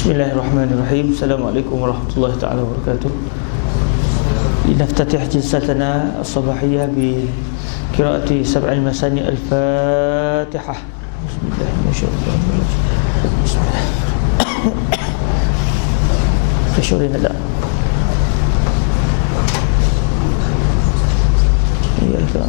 Bismillahirrahmanirrahim. Assalamualaikum warahmatullahi taala wabarakatuh. Linaftatih jilsatana as-sabahiyah bi qiraati sab'il masani al-Fatihah. Bismillahirrahmanirrahim. Bismillah. Syurin ada. Ya Allah.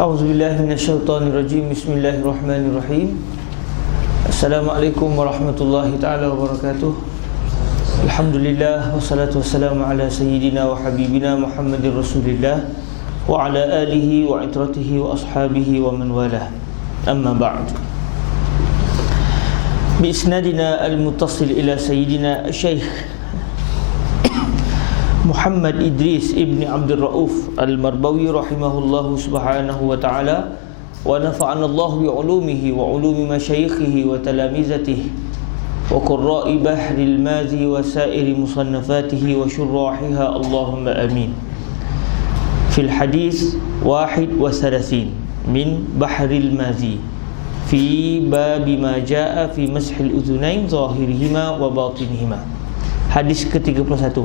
A'udzubillahi minasyaitonirrajim. Bismillahirrahmanirrahim. Assalamualaikum warahmatullahi taala wabarakatuh. Alhamdulillah wassalatu wassalamu ala sayyidina wa habibina Muhammadir Rasulillah wa ala alihi wa itratihi wa ashabihi wa man walah. Amma ba'd. Bi isnadina al-muttasil ila sayyidina Syekh Muhammad Idris ibn Abdul Rauf Al-Marbawi rahimahullahu subhanahu wa ta'ala wa nafa'ana Allah bi ulumihi wa ulumi masyayikhihi wa talamizatihi wa qurra'i bahril mazi wa sa'iri musannafatihi wa syurrahiha Allahumma amin. Fil hadis 31 min bahril mazi fi babi ma jaa fi mashil udhunain zahirihima wa batinihima. Hadis ke-31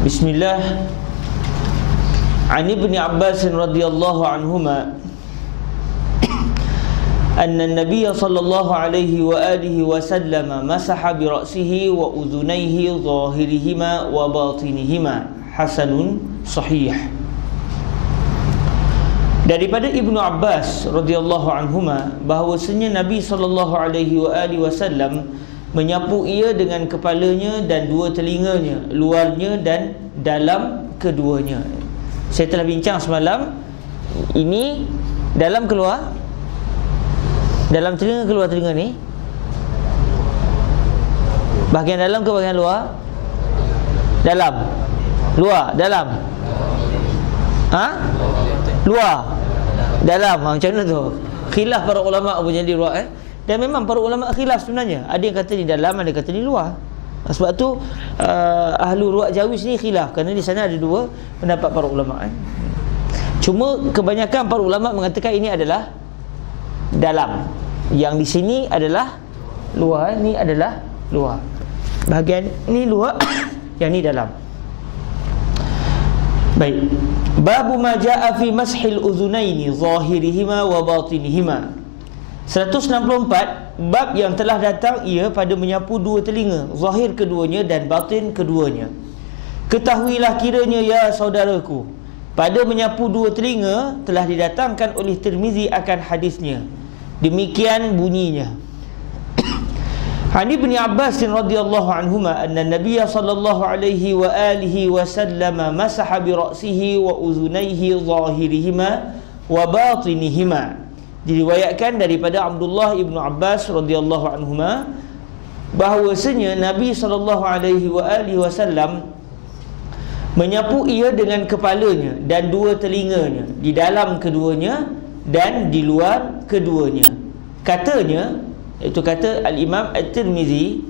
Bismillah. An Ibn Abbas radhiyallahu anhuma anna an-nabiy sallallahu alaihi wa alihi wa sallam masaha bi ra'sihi wa udhunayhi zahirihima wa batinihima hasanun sahih. Daripada Ibnu Abbas radhiyallahu anhuma bahawasanya Nabi sallallahu alaihi wa alihi wasallam menyapu ia dengan kepalanya dan dua telinganya, luarnya dan dalam keduanya. Saya telah bincang semalam, ini dalam keluar, dalam telinga keluar telinga ni, bahagian dalam ke bahagian luar? Dalam, luar, dalam. Luar, dalam. Macam mana tu? Khilaf para ulama apa jadi luar Dan memang para ulama khilaf sebenarnya. Ada yang kata di dalam, ada yang kata di luar. Sebab tu ahlu ruwat Jawi sini khilaf, kerana di sana ada dua pendapat para ulama. Cuma kebanyakan para ulama mengatakan ini adalah dalam, yang di sini adalah luar, ni adalah luar. Bahagian ni luar, yang ni dalam. Baik. Babu ma jaa fi mashil udhunaini zahirihima wa batinihima. 164, bab yang telah datang ia pada menyapu dua telinga, zahir keduanya dan batin keduanya. Ketahuilah kiranya ya saudaraku, pada menyapu dua telinga telah didatangkan oleh Tirmizi akan hadisnya. Demikian bunyinya. An Ibn Abbas radhiyallahu anhuma anna Nabiy sallallahu alaihi wa alihi wasallam masaha bi ra'sihi wa udhunayhi zahirihima wa batinihima. Diriwayatkan daripada Abdullah ibn Abbas radhiyallahu anhuma bahawasanya Nabi sallallahu alaihi wasallam menyapu ia dengan kepalanya dan dua telinganya, di dalam keduanya dan di luar keduanya. Katanya, itu kata Al-Imam At-Tirmizi,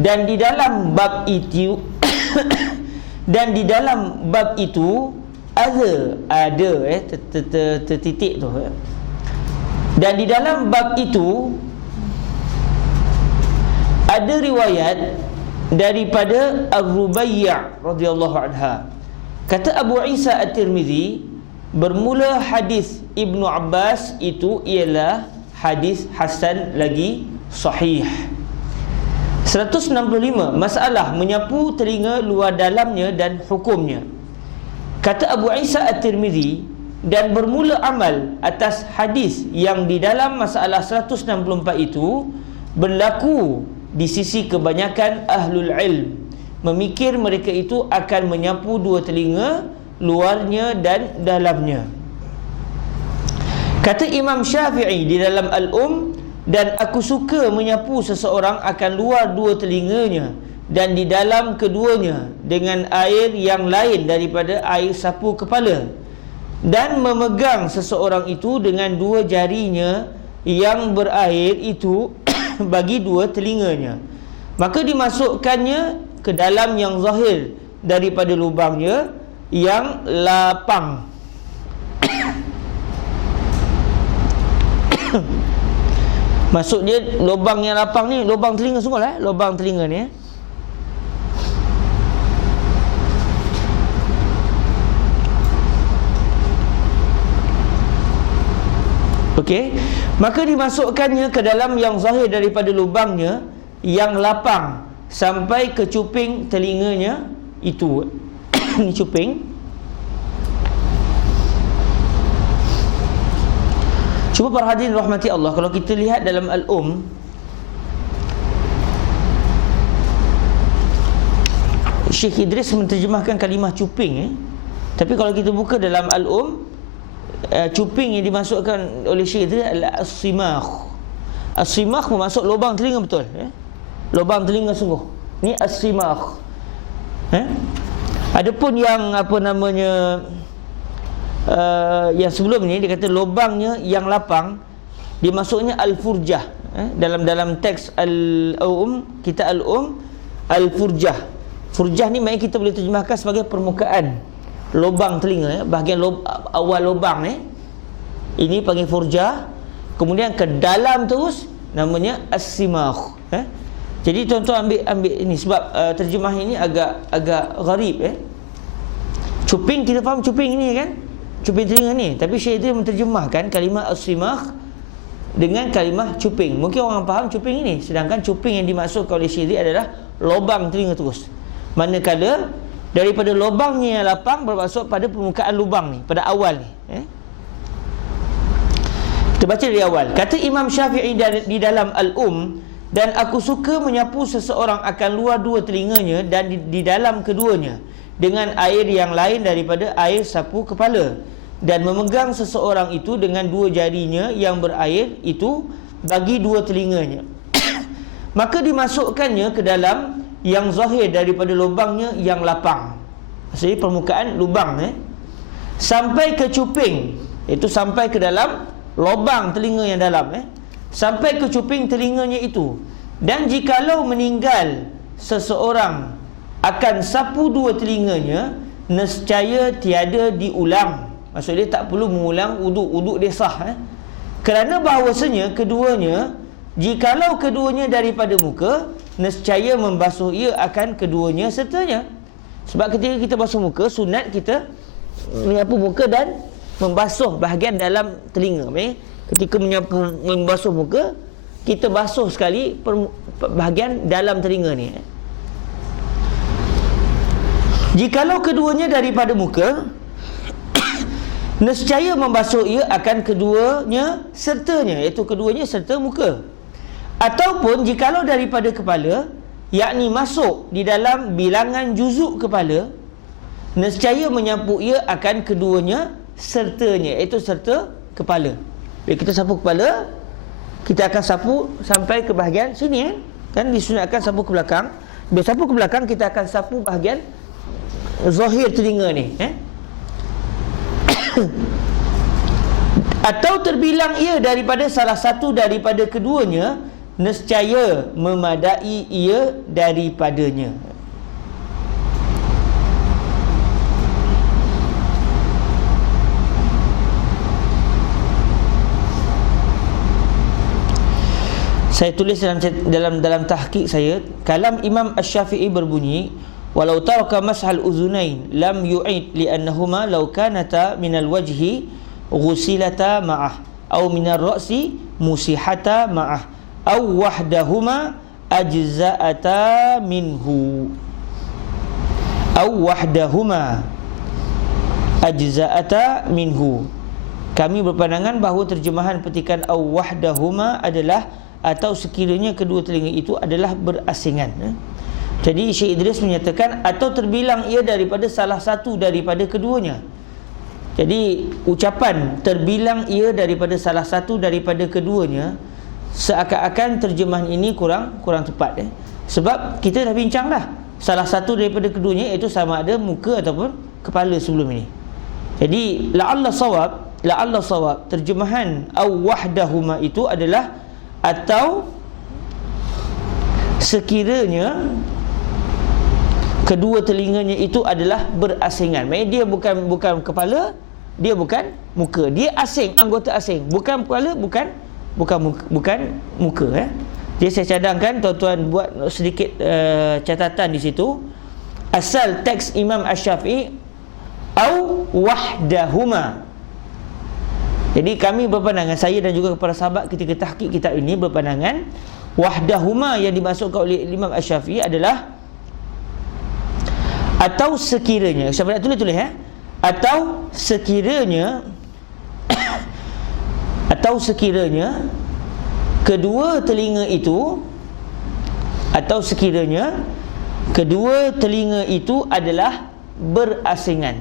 dan di dalam bab itu dan di dalam bab itu ada tertitik tu. Dan di dalam bab itu ada riwayat daripada Ar-Rubayya radhiyallahu anha. Kata Abu Isa At-Tirmizi, bermula hadis Ibnu Abbas itu ialah hadis hasan lagi sahih. 165, masalah menyapu telinga luar dalamnya dan hukumnya. Kata Abu Isa At-Tirmizi, dan bermula amal atas hadis yang di dalam masalah 164 itu berlaku di sisi kebanyakan ahlul ilm, memikir mereka itu akan menyapu dua telinga, luarnya dan dalamnya. Kata Imam Syafi'i di dalam Al-Um, dan aku suka menyapu seseorang akan luar dua telinganya dan di dalam keduanya dengan air yang lain daripada air sapu kepala, dan memegang seseorang itu dengan dua jarinya yang berair itu bagi dua telinganya, maka dimasukkannya ke dalam yang zahir daripada lubangnya yang lapang. Maksudnya lubang yang lapang ni lubang telinga semua lubang telinga ni Okey, maka dimasukkannya ke dalam yang zahir daripada lubangnya yang lapang sampai ke cuping telinganya itu. Ni cuping. Cuba para hadirin rahmati Allah, kalau kita lihat dalam Syekh Idris menterjemahkan kalimah cuping tapi kalau kita buka dalam cuping yang dimasukkan oleh Syekh Idris adalah as-simakh. As-simakh bermaksud lubang telinga betul lubang telinga sungguh. Ni as-simakh. Adapun yang yang sebelum ni dia kata lubangnya yang lapang, dimaksudnya al-furjah. Dalam teks kita al-furjah. Furjah ni maknanya kita boleh terjemahkan sebagai permukaan lubang telinga, bahagian awal lubang ni. Ini panggil furjah. Kemudian ke dalam terus namanya as-simakh. Jadi tuan-tuan ambil ini sebab terjemah ini agak gharib. Cuping kita faham cuping ini kan? Cuping telinga ni, tapi Syekh dia menterjemahkan kalimah as-simakh dengan kalimah cuping. Mungkin orang faham cuping ini, sedangkan cuping yang dimaksudkan oleh Syekh dia adalah lubang telinga terus. Manakala daripada lubangnya yang lapang bermaksud pada permukaan lubang ni, pada awal ni. Kita baca dari awal. Kata Imam Syafi'i di dalam dan aku suka menyapu seseorang akan luar dua telinganya dan di dalam keduanya dengan air yang lain daripada air sapu kepala, dan memegang seseorang itu dengan dua jarinya yang berair itu bagi dua telinganya. Maka dimasukkannya ke dalam yang zahir daripada lubangnya yang lapang, maksudnya permukaan lubang sampai ke cuping, itu sampai ke dalam lubang telinga yang dalam sampai ke cuping telinganya itu. Dan jikalau meninggal seseorang akan sapu dua telinganya, nescaya tiada diulang. Maksudnya tak perlu mengulang wuduk dia sah. Kerana bahawasanya keduanya, jikalau keduanya daripada muka, nescaya membasuh ia akan keduanya sertanya. Sebab ketika kita basuh muka, sunat kita menyapu muka dan membasuh bahagian dalam telinga. Ketika membasuh muka, kita basuh sekali bahagian dalam telinga ni. Jikalau keduanya daripada muka, nescaya membasuh ia akan keduanya sertanya, iaitu keduanya serta muka. Ataupun jikalau daripada kepala, yakni masuk di dalam bilangan juzuk kepala, nescaya menyapu ia akan keduanya sertanya, iaitu serta kepala. Bila kita sapu kepala, kita akan sapu sampai ke bahagian sini kan disunatkan sapu ke belakang. Bila sapu ke belakang, kita akan sapu bahagian zahir telinga ni. Atau terbilang ia daripada salah satu daripada keduanya, nescaya memadai ia daripadanya. Saya tulis dalam tahqiq saya, kalam Imam Asy-Syafi'i berbunyi, walau taraka mashal uzunain lam yu'id li'annahuma law kanata minal wajhi ghusilata ma'ah aw minar ra'si musihata ma'ah aw wahdahuma ajza'ata minhu aw wahdahuma ajza'ata minhu. Kami berpandangan bahawa terjemahan petikan aw wahdahuma adalah atau sekiranya kedua telinga itu adalah berasingan. Jadi Syekh Idris menyatakan atau terbilang ia daripada salah satu daripada keduanya. Jadi ucapan terbilang ia daripada salah satu daripada keduanya seakan-akan terjemahan ini kurang tepat sebab kita dah bincang dah salah satu daripada keduanya, iaitu sama ada muka ataupun kepala sebelum ini. Jadi la'alla sawab terjemahan aw wahdahuma itu adalah atau sekiranya kedua telinganya itu adalah berasingan. Maksudnya dia bukan kepala, dia bukan muka, dia asing, anggota asing, bukan kepala, bukan muka Jadi saya cadangkan tuan-tuan buat sedikit catatan di situ. Asal teks Imam Asy-Syafi'i au wahdahuma. Jadi kami berpandangan, saya dan juga para sahabat ketika tahqiq kitab ini berpandangan wahdahuma yang dimaksudkan oleh Imam Asy-Syafi'i adalah atau sekiranya, siapa nak tulis atau sekiranya atau sekiranya kedua telinga itu adalah berasingan.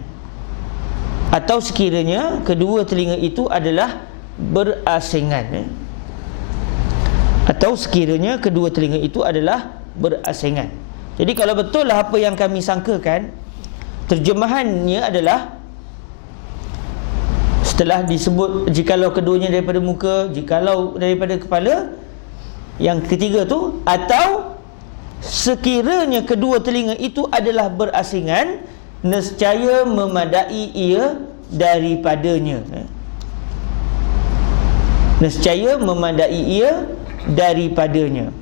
Atau sekiranya kedua telinga itu adalah berasingan. Atau sekiranya kedua telinga itu adalah berasingan. Jadi kalau betul lah apa yang kami sangkakan, terjemahannya adalah setelah disebut jikalau keduanya daripada muka, jikalau daripada kepala, yang ketiga tu atau sekiranya kedua telinga itu adalah berasingan, nescaya memadai ia daripadanya. Nescaya memadai ia daripadanya.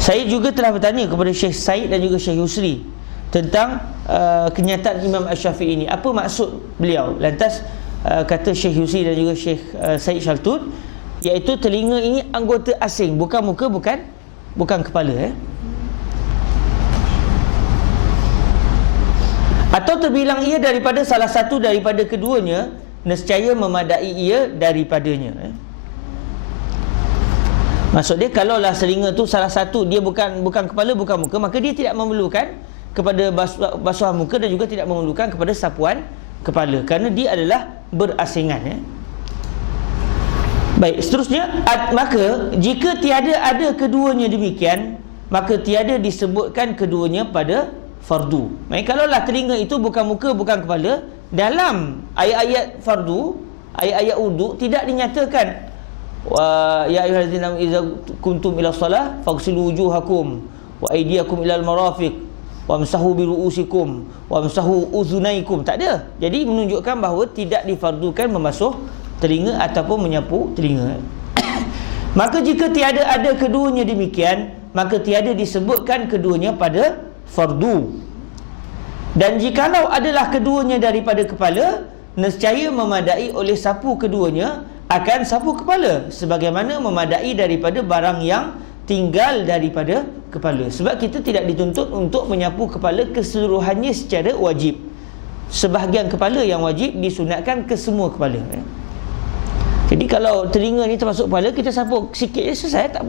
Saya juga telah bertanya kepada Syekh Said dan juga Syekh Yusri tentang kenyataan Imam Asy-Syafi'i ini. Apa maksud beliau? Lantas kata Syekh Yusri dan juga Syekh Said Shaltut, iaitu telinga ini anggota asing, bukan muka, bukan kepala. Atau terbilang ia daripada salah satu daripada keduanya, nescaya memadai ia daripadanya. Maksud dia, kalaulah telinga tu salah satu, dia bukan kepala, bukan muka, maka dia tidak memerlukan kepada basuhan muka dan juga tidak memerlukan kepada sapuan kepala, kerana dia adalah berasingan. Baik, seterusnya, maka jika tiada ada keduanya demikian, maka tiada disebutkan keduanya pada fardu. Maksudnya kalaulah telinga itu bukan muka, bukan kepala, dalam ayat-ayat fardu, ayat-ayat wudu tidak dinyatakan ya ayyuhallazina idza kuntum ila shalah faghsilu wujuhakum wa aydiyakum ilal marafiq wamsahu bi ru'usikum wamsahu uzunaikum. Tak ada. Jadi menunjukkan bahawa tidak difardukan membasuh telinga ataupun menyapu telinga. Maka jika tiada ada keduanya demikian, maka tiada disebutkan keduanya pada fardu. Dan jikalau adalah keduanya daripada kepala, nescaya memadai oleh sapu keduanya akan sapu kepala, sebagaimana memadai daripada barang yang tinggal daripada kepala. Sebab kita tidak dituntut untuk menyapu kepala keseluruhannya secara wajib. Sebahagian kepala yang wajib disunatkan ke semua kepala. Jadi kalau telinga ni termasuk kepala, kita sapu sikit je selesai, tak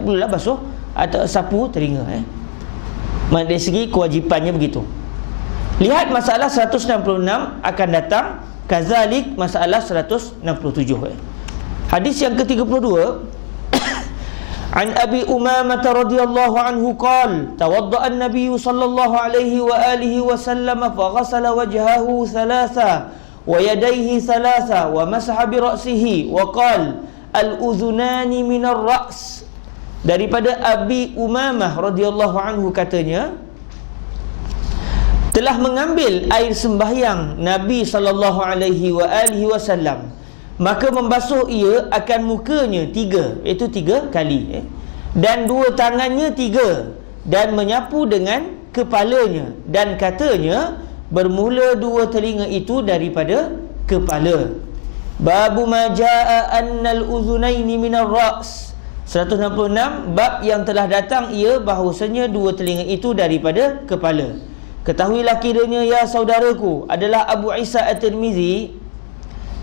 perlulah basuh atau sapu telinga. Dari segi kewajipannya begitu. Lihat masalah 166 akan datang, kazalik masalah 167. Hadis yang ke-32, An Abi Umamah radhiyallahu anhu qala tawadda'a an-nabiy sallallahu alaihi wa alihi wasallam fa ghasala wajhahu thalatha wa yadayhi thalatha wa masaha bi ra'sihi wa qala al-udhunani min ar-ra's. Daripada Abi Umamah radhiyallahu anhu katanya, telah mengambil air sembahyang Nabi sallallahu alaihi wa alihi wasallam, maka membasuh ia akan mukanya 3, iaitu 3 kali, dan 2 tangannya 3, dan menyapu dengan kepalanya, dan katanya bermula 2 telinga itu daripada kepala. Babu ma jaa annal udhunaini minar ra's. 166, bab yang telah datang ia bahawasanya 2 telinga itu daripada kepala. Ketahuilah kiranya ya saudaraku, adalah Abu Isa At-Tirmizi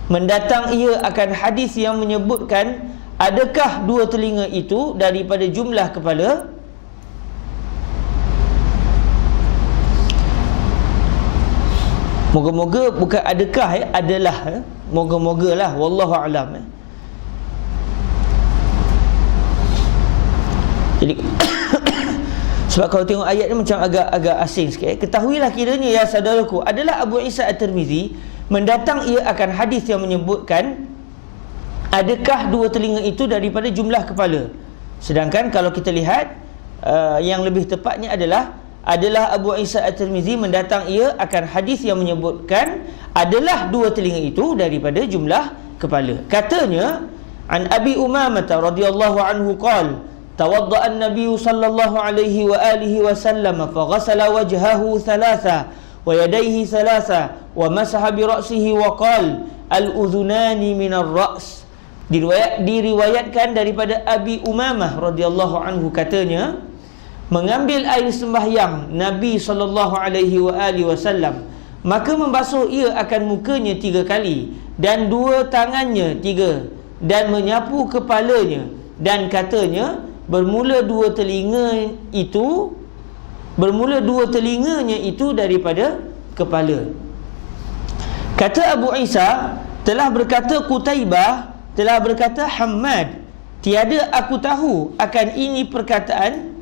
mendatang ia akan hadis yang menyebutkan adakah 2 telinga itu daripada jumlah kepala. Moga-moga bukan adakah, adalah. Moga-mogalah, wallahu a'lam. Jadi sebab kalau tengok ayat ni macam agak asing sikit. Ketahuilah kiranya ya saudaraku, adalah Abu Isa At-Tirmizi mendatang ia akan hadis yang menyebutkan adakah dua telinga itu daripada jumlah kepala. Sedangkan kalau kita lihat yang lebih tepatnya adalah Abu Isa At-Tirmizi mendatang ia akan hadis yang menyebutkan adalah dua telinga itu daripada jumlah kepala. Katanya, an Abi Umamah radhiyallahu anhu qala tawadda'a an-nabiy sallallahu alaihi wa alihi wasallam faghasala wajhahu thalatha wa yadayhi thalatha wa masaha bi ra'sihi wa qala al-udhunani min ar-ra's. Diriwayatkan daripada Abi Umamah radhiyallahu anhu, katanya mengambil air sembahyang Nabi sallallahu alaihi wa alihi wasallam, maka membasuh ia akan mukanya 3 kali dan 2 tangannya 3 dan menyapu kepalanya, dan katanya bermula dua telinganya itu daripada kepala. Kata Abu Isa, telah berkata Qutaibah, telah berkata Hammad, tiada aku tahu akan ini perkataan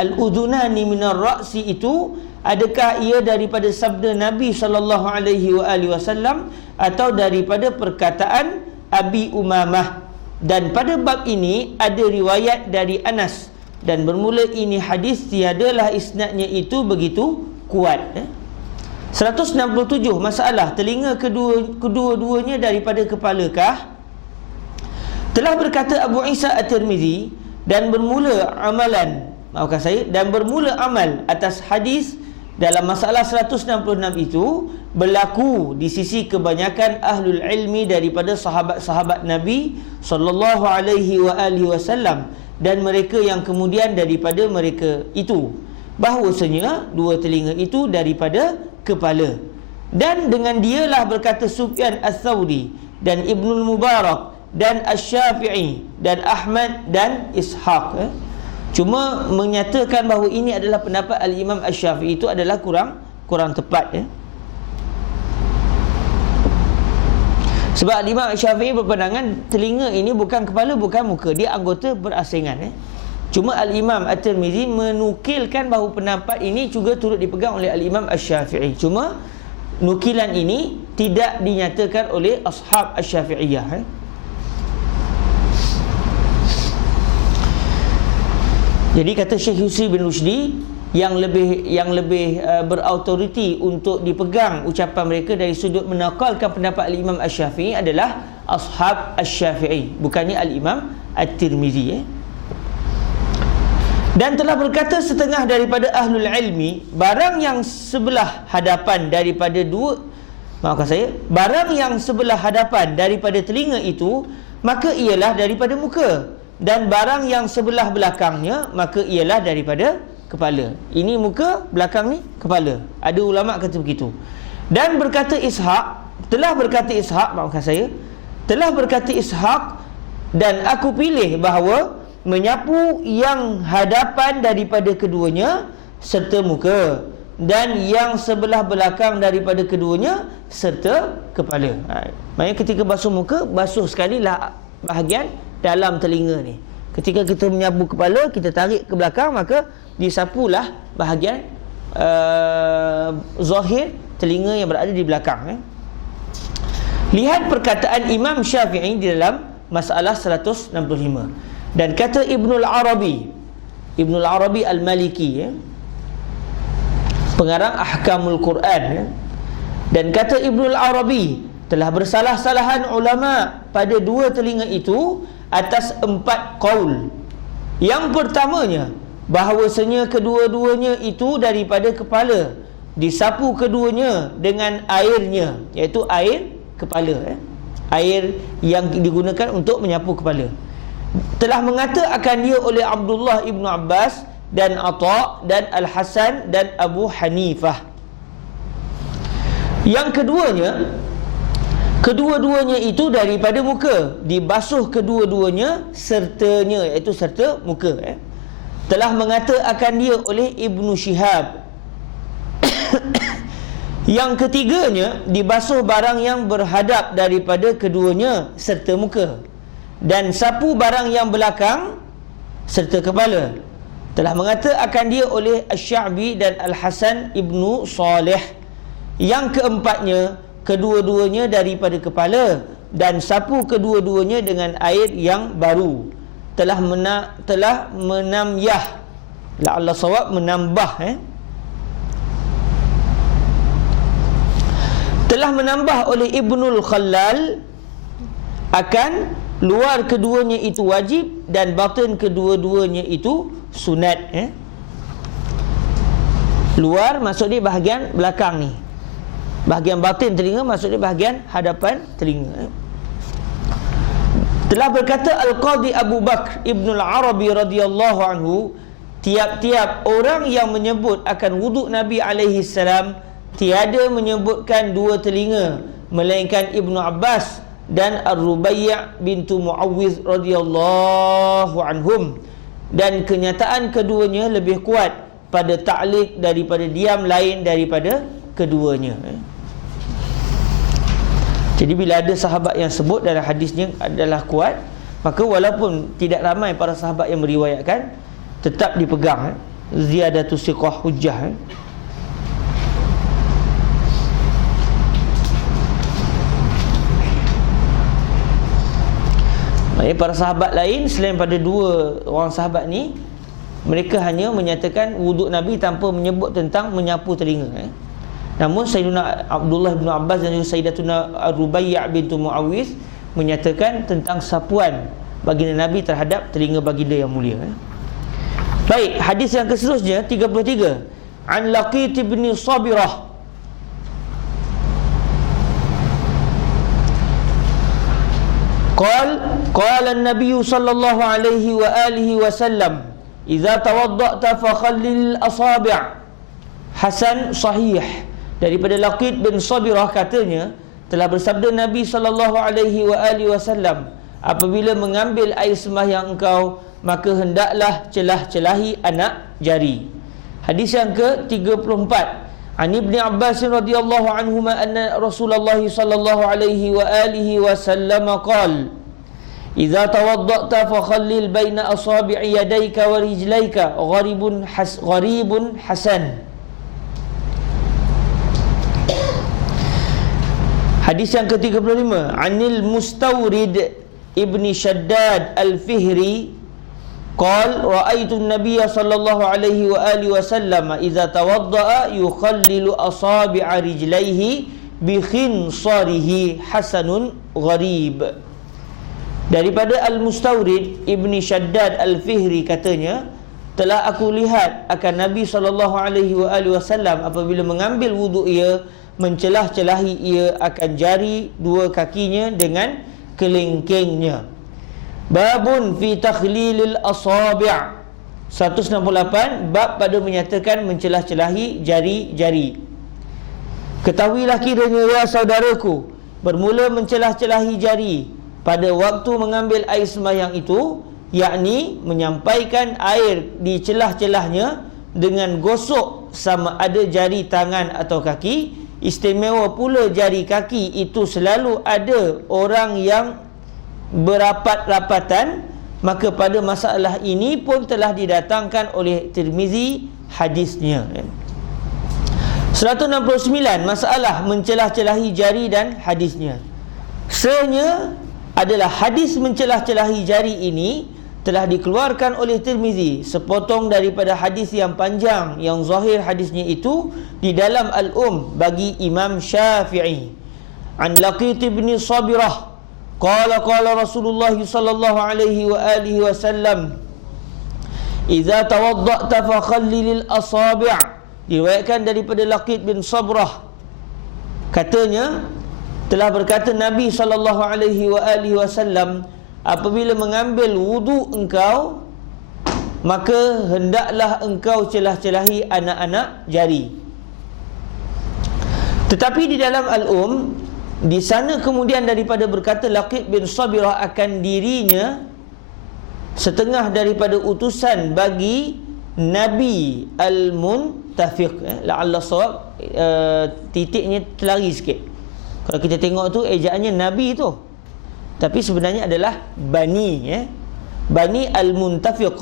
al-udhunani minar ra'si itu, adakah ia daripada sabda Nabi sallallahu alaihi wasallam atau daripada perkataan Abi Umamah. Dan pada bab ini ada riwayat dari Anas, dan bermula ini hadis tiadalah isnadnya itu begitu kuat. 167 masalah, telinga kedua-duanya daripada kepalakah? Telah berkata Abu Isa At-Tirmizi, dan bermula amal atas hadis dalam masalah 166 itu berlaku di sisi kebanyakan ahlul ilmi daripada sahabat-sahabat Nabi sallallahu alaihi wasallam dan mereka yang kemudian daripada mereka itu, bahwasanya dua telinga itu daripada kepala. Dan dengan dialah berkata Sufyan Ats-Tsauri dan Ibnul Mubarak dan Asy-Syafi'i dan Ahmad dan Ishaq. Cuma menyatakan bahawa ini adalah pendapat Al-Imam Asy-Syafi'i itu adalah kurang tepat. Sebab Al-Imam Asy-Syafi'i berpandangan telinga ini bukan kepala, bukan muka, dia anggota berasingan. Cuma Al-Imam At-Tirmizi menukilkan bahawa pendapat ini juga turut dipegang oleh Al-Imam Asy-Syafi'i. Cuma nukilan ini tidak dinyatakan oleh ashab Asy-Syafi'iyah. Jadi kata Syekh Yusri bin Rushdi, yang lebih berautoriti untuk dipegang ucapan mereka dari sudut menakalkan pendapat Al-Imam Asy-Syafi'i adalah ashab Asy-Syafi'i, bukannya Al-Imam At-Tirmizi. Dan telah berkata setengah daripada ahlul ilmi, barang yang sebelah hadapan daripada barang yang sebelah hadapan daripada telinga itu, maka ialah daripada muka, dan barang yang sebelah belakangnya, maka ialah daripada kepala. Ini muka, belakang ni kepala. Ada ulama kata begitu. Dan berkata telah berkata Ishaq, dan aku pilih bahawa menyapu yang hadapan daripada keduanya serta muka, dan yang sebelah belakang daripada keduanya serta kepala. Maksudnya ketika basuh muka, basuh sekali lah bahagian dalam telinga ni. Ketika kita menyapu kepala, kita tarik ke belakang, maka disapulah bahagian zahir telinga yang berada di belakang. Lihat perkataan Imam Syafi'i di dalam masalah 165. Dan kata Ibnul Arabi Al-Maliki, pengarang Ahkamul Quran, dan kata Ibnul Arabi, telah bersalah-salahan ulama pada dua telinga itu atas 4 qaul. Yang pertamanya, bahawasanya kedua-duanya itu daripada kepala, disapu keduanya dengan airnya, iaitu air kepala, air yang digunakan untuk menyapu kepala. Telah mengata akan dia oleh Abdullah ibnu Abbas dan Atha dan Al-Hasan dan Abu Hanifah. Yang kedua-duanya itu daripada muka, dibasuh kedua-duanya sertanya, iaitu serta muka. Telah mengata akan dia oleh Ibnu Syihab. Yang ketiganya, dibasuh barang yang berhadap daripada keduanya serta muka, dan sapu barang yang belakang serta kepala. telah mengata akan dia oleh Asy-Sya'bi dan Al-Hasan ibnu Saleh. Yang keempatnya, kedua-duanya daripada kepala dan sapu kedua-duanya dengan air yang baru. Telah menamyah, la'alla sawab, menambah telah menambah oleh Ibnul Khallal akan luar keduanya itu wajib dan batin kedua-duanya itu sunat. Luar maksud dia bahagian belakang ni, bahagian batin telinga maksud dia bahagian hadapan telinga. Telah berkata Al-Qadhi Abu Bakr Ibnul Arabi radhiyallahu anhu, tiap-tiap orang yang menyebut akan wuduk Nabi alaihi salam tiada menyebutkan dua telinga melainkan Ibnu Abbas dan Ar-Rubai' bintu Muawwiz radhiyallahu anhum, dan kenyataan keduanya lebih kuat pada ta'liq daripada diam lain daripada keduanya. Jadi bila ada sahabat yang sebut dalam hadisnya adalah kuat, maka walaupun tidak ramai para sahabat yang meriwayatkan, tetap dipegang ziyadatu siqah hujjah. Para sahabat lain selain pada dua orang sahabat ni, mereka hanya menyatakan wuduk Nabi tanpa menyebut tentang menyapu telinga. Namun Sayyidina Abdullah bin Abbas dan Sayyidatuna Ar-Rubai' bintu Muawwiz menyatakan tentang sapuan baginda Nabi terhadap telinga baginda yang mulia. Baik, hadis yang seterusnya 33. An Laqit bin Sabirah, qala an-nabiy sallallahu alaihi wa alihi wasallam, idza tawadda'ta fa khallil asabi'. Hasan sahih. Daripada Laqit bin Sabirah katanya, telah bersabda Nabi sallallahu alaihi wa alihi wasallam, apabila mengambil air sembahyang engkau, maka hendaklah celah-celahi anak jari. Hadis yang ke-34. An Ibni Abbas radhiyallahu anhuma anna Rasulullah sallallahu alaihi wa alihi wasallam qala, idza tawadda'ta fa khallil baina asabi'i yadayka wa rijlayka gharibun hasan. Hadis yang ke-35. Anil Mustawrid Ibni Shaddad Al-Fihri qala ra'aitu an-nabiy sallallahu alaihi wa alihi wasallam idza tawadda'a yukhallilu asabi'a rijlaihi bi khinsarihi hasanun gharib. Daripada Al-Mustawrid Ibni Shaddad Al-Fihri katanya, telah aku lihat akan Nabi sallallahu alaihi wa alihi wasallam apabila mengambil wuduk ia, mencelah-celahi ia akan jari dua kakinya dengan kelingkingnya. Babun fi takhlilil asabi'. 168, bab pada menyatakan mencelah-celahi jari-jari. Ketahuilah kiranya ya saudaraku, bermula mencelah-celahi jari pada waktu mengambil air sembahyang itu, yakni menyampaikan air di celah-celahnya dengan gosok sama ada jari tangan atau kaki. Istimewa pula jari kaki itu selalu ada orang yang berapat-rapatan, maka pada masalah ini pun telah didatangkan oleh Tirmizi hadisnya. 169, masalah mencelah-celahi jari dan hadisnya. Sebenarnya adalah hadis mencelah-celahi jari ini telah dikeluarkan oleh Tirmizi sepotong daripada hadis yang panjang yang zahir hadisnya itu di dalam Al-Um bagi Imam Syafi'i. An Laqit bin Sabirah qala Rasulullah sallallahu alaihi wa alihi wasallam, idza tawadda'ta fa khallilil asabi'. Diriwayatkan daripada Laqit bin Sabirah katanya, telah berkata Nabi sallallahu alaihi wa alihi wasallam, apabila mengambil wuduk engkau, maka hendaklah engkau celah-celahi anak-anak jari. Tetapi di dalam Al-Um, di sana kemudian daripada berkata Laqit bin Sabirah akan dirinya setengah daripada utusan bagi Nabi Al-Muntafiq. La'alla sawab, titiknya terlari sikit. Kalau kita tengok tu ejaannya Nabi tu, tapi sebenarnya adalah Bani Al-Muntafiq.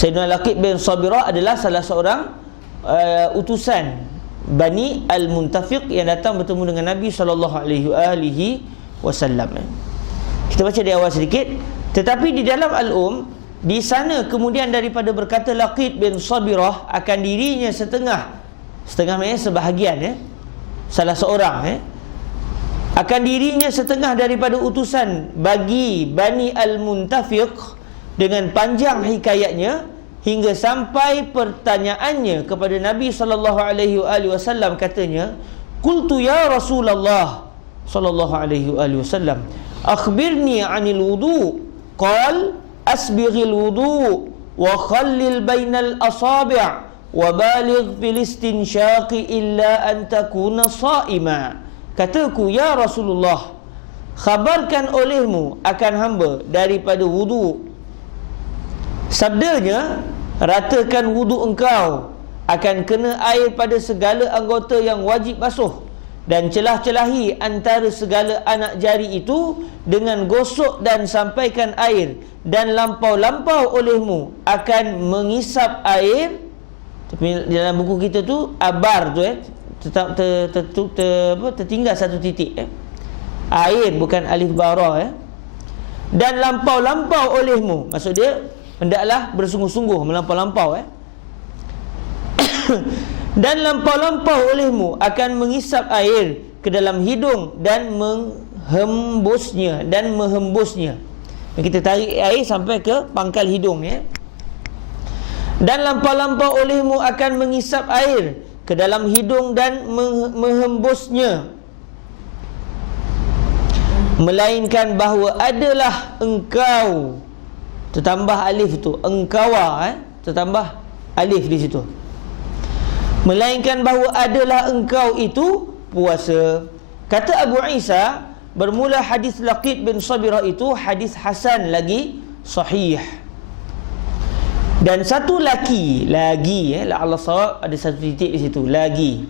Sayyidina Laqit bin Sabirah adalah salah seorang utusan Bani Al-Muntafiq yang datang bertemu dengan Nabi SAW. Kita baca di awal sedikit. Tetapi di dalam Al-Um, di sana kemudian daripada berkata Laqit bin Sabirah akan dirinya setengah maknanya sebahagian, salah seorang, akan dirinya setengah daripada utusan bagi Bani Al-Muntafiq, dengan panjang hikayatnya hingga sampai pertanyaannya kepada Nabi SAW. Katanya, qultu ya Rasulullah SAW, akhbirni 'anil wudu. Qal asbighil wudu wa khallil bainal asabi' wa baligh fil istinsyaqi illa an takuna sha'ima. Kataku, ya Rasulullah, khabarkan olehmu akan hamba daripada wudu. Sabdanya, ratakan wudu engkau akan kena air pada segala anggota yang wajib basuh, dan celah-celahi antara segala anak jari itu dengan gosok dan sampaikan air, dan lampau-lampau olehmu akan mengisap air. Tapi dalam buku kita tu abar tu tertinggal satu titik, air bukan alif bara, dan lampau-lampau olehmu, maksud dia hendaklah bersungguh-sungguh melampau-lampau, dan lampau-lampau olehmu akan mengisap air ke dalam hidung dan menghembusnya. Dan kita tarik air sampai ke pangkal hidung, Dan lampau-lampau olehmu akan mengisap air ke dalam hidung dan menghembusnya, melainkan bahawa adalah engkau, tertambah alif tu, engkawa, tertambah alif di situ, melainkan bahawa adalah engkau itu puasa. Kata Abu Isa, bermula hadis Laqit bin Sabirah itu hadis hasan lagi sahih. Dan satu lagi la'alla sawab, ada satu titik di situ lagi.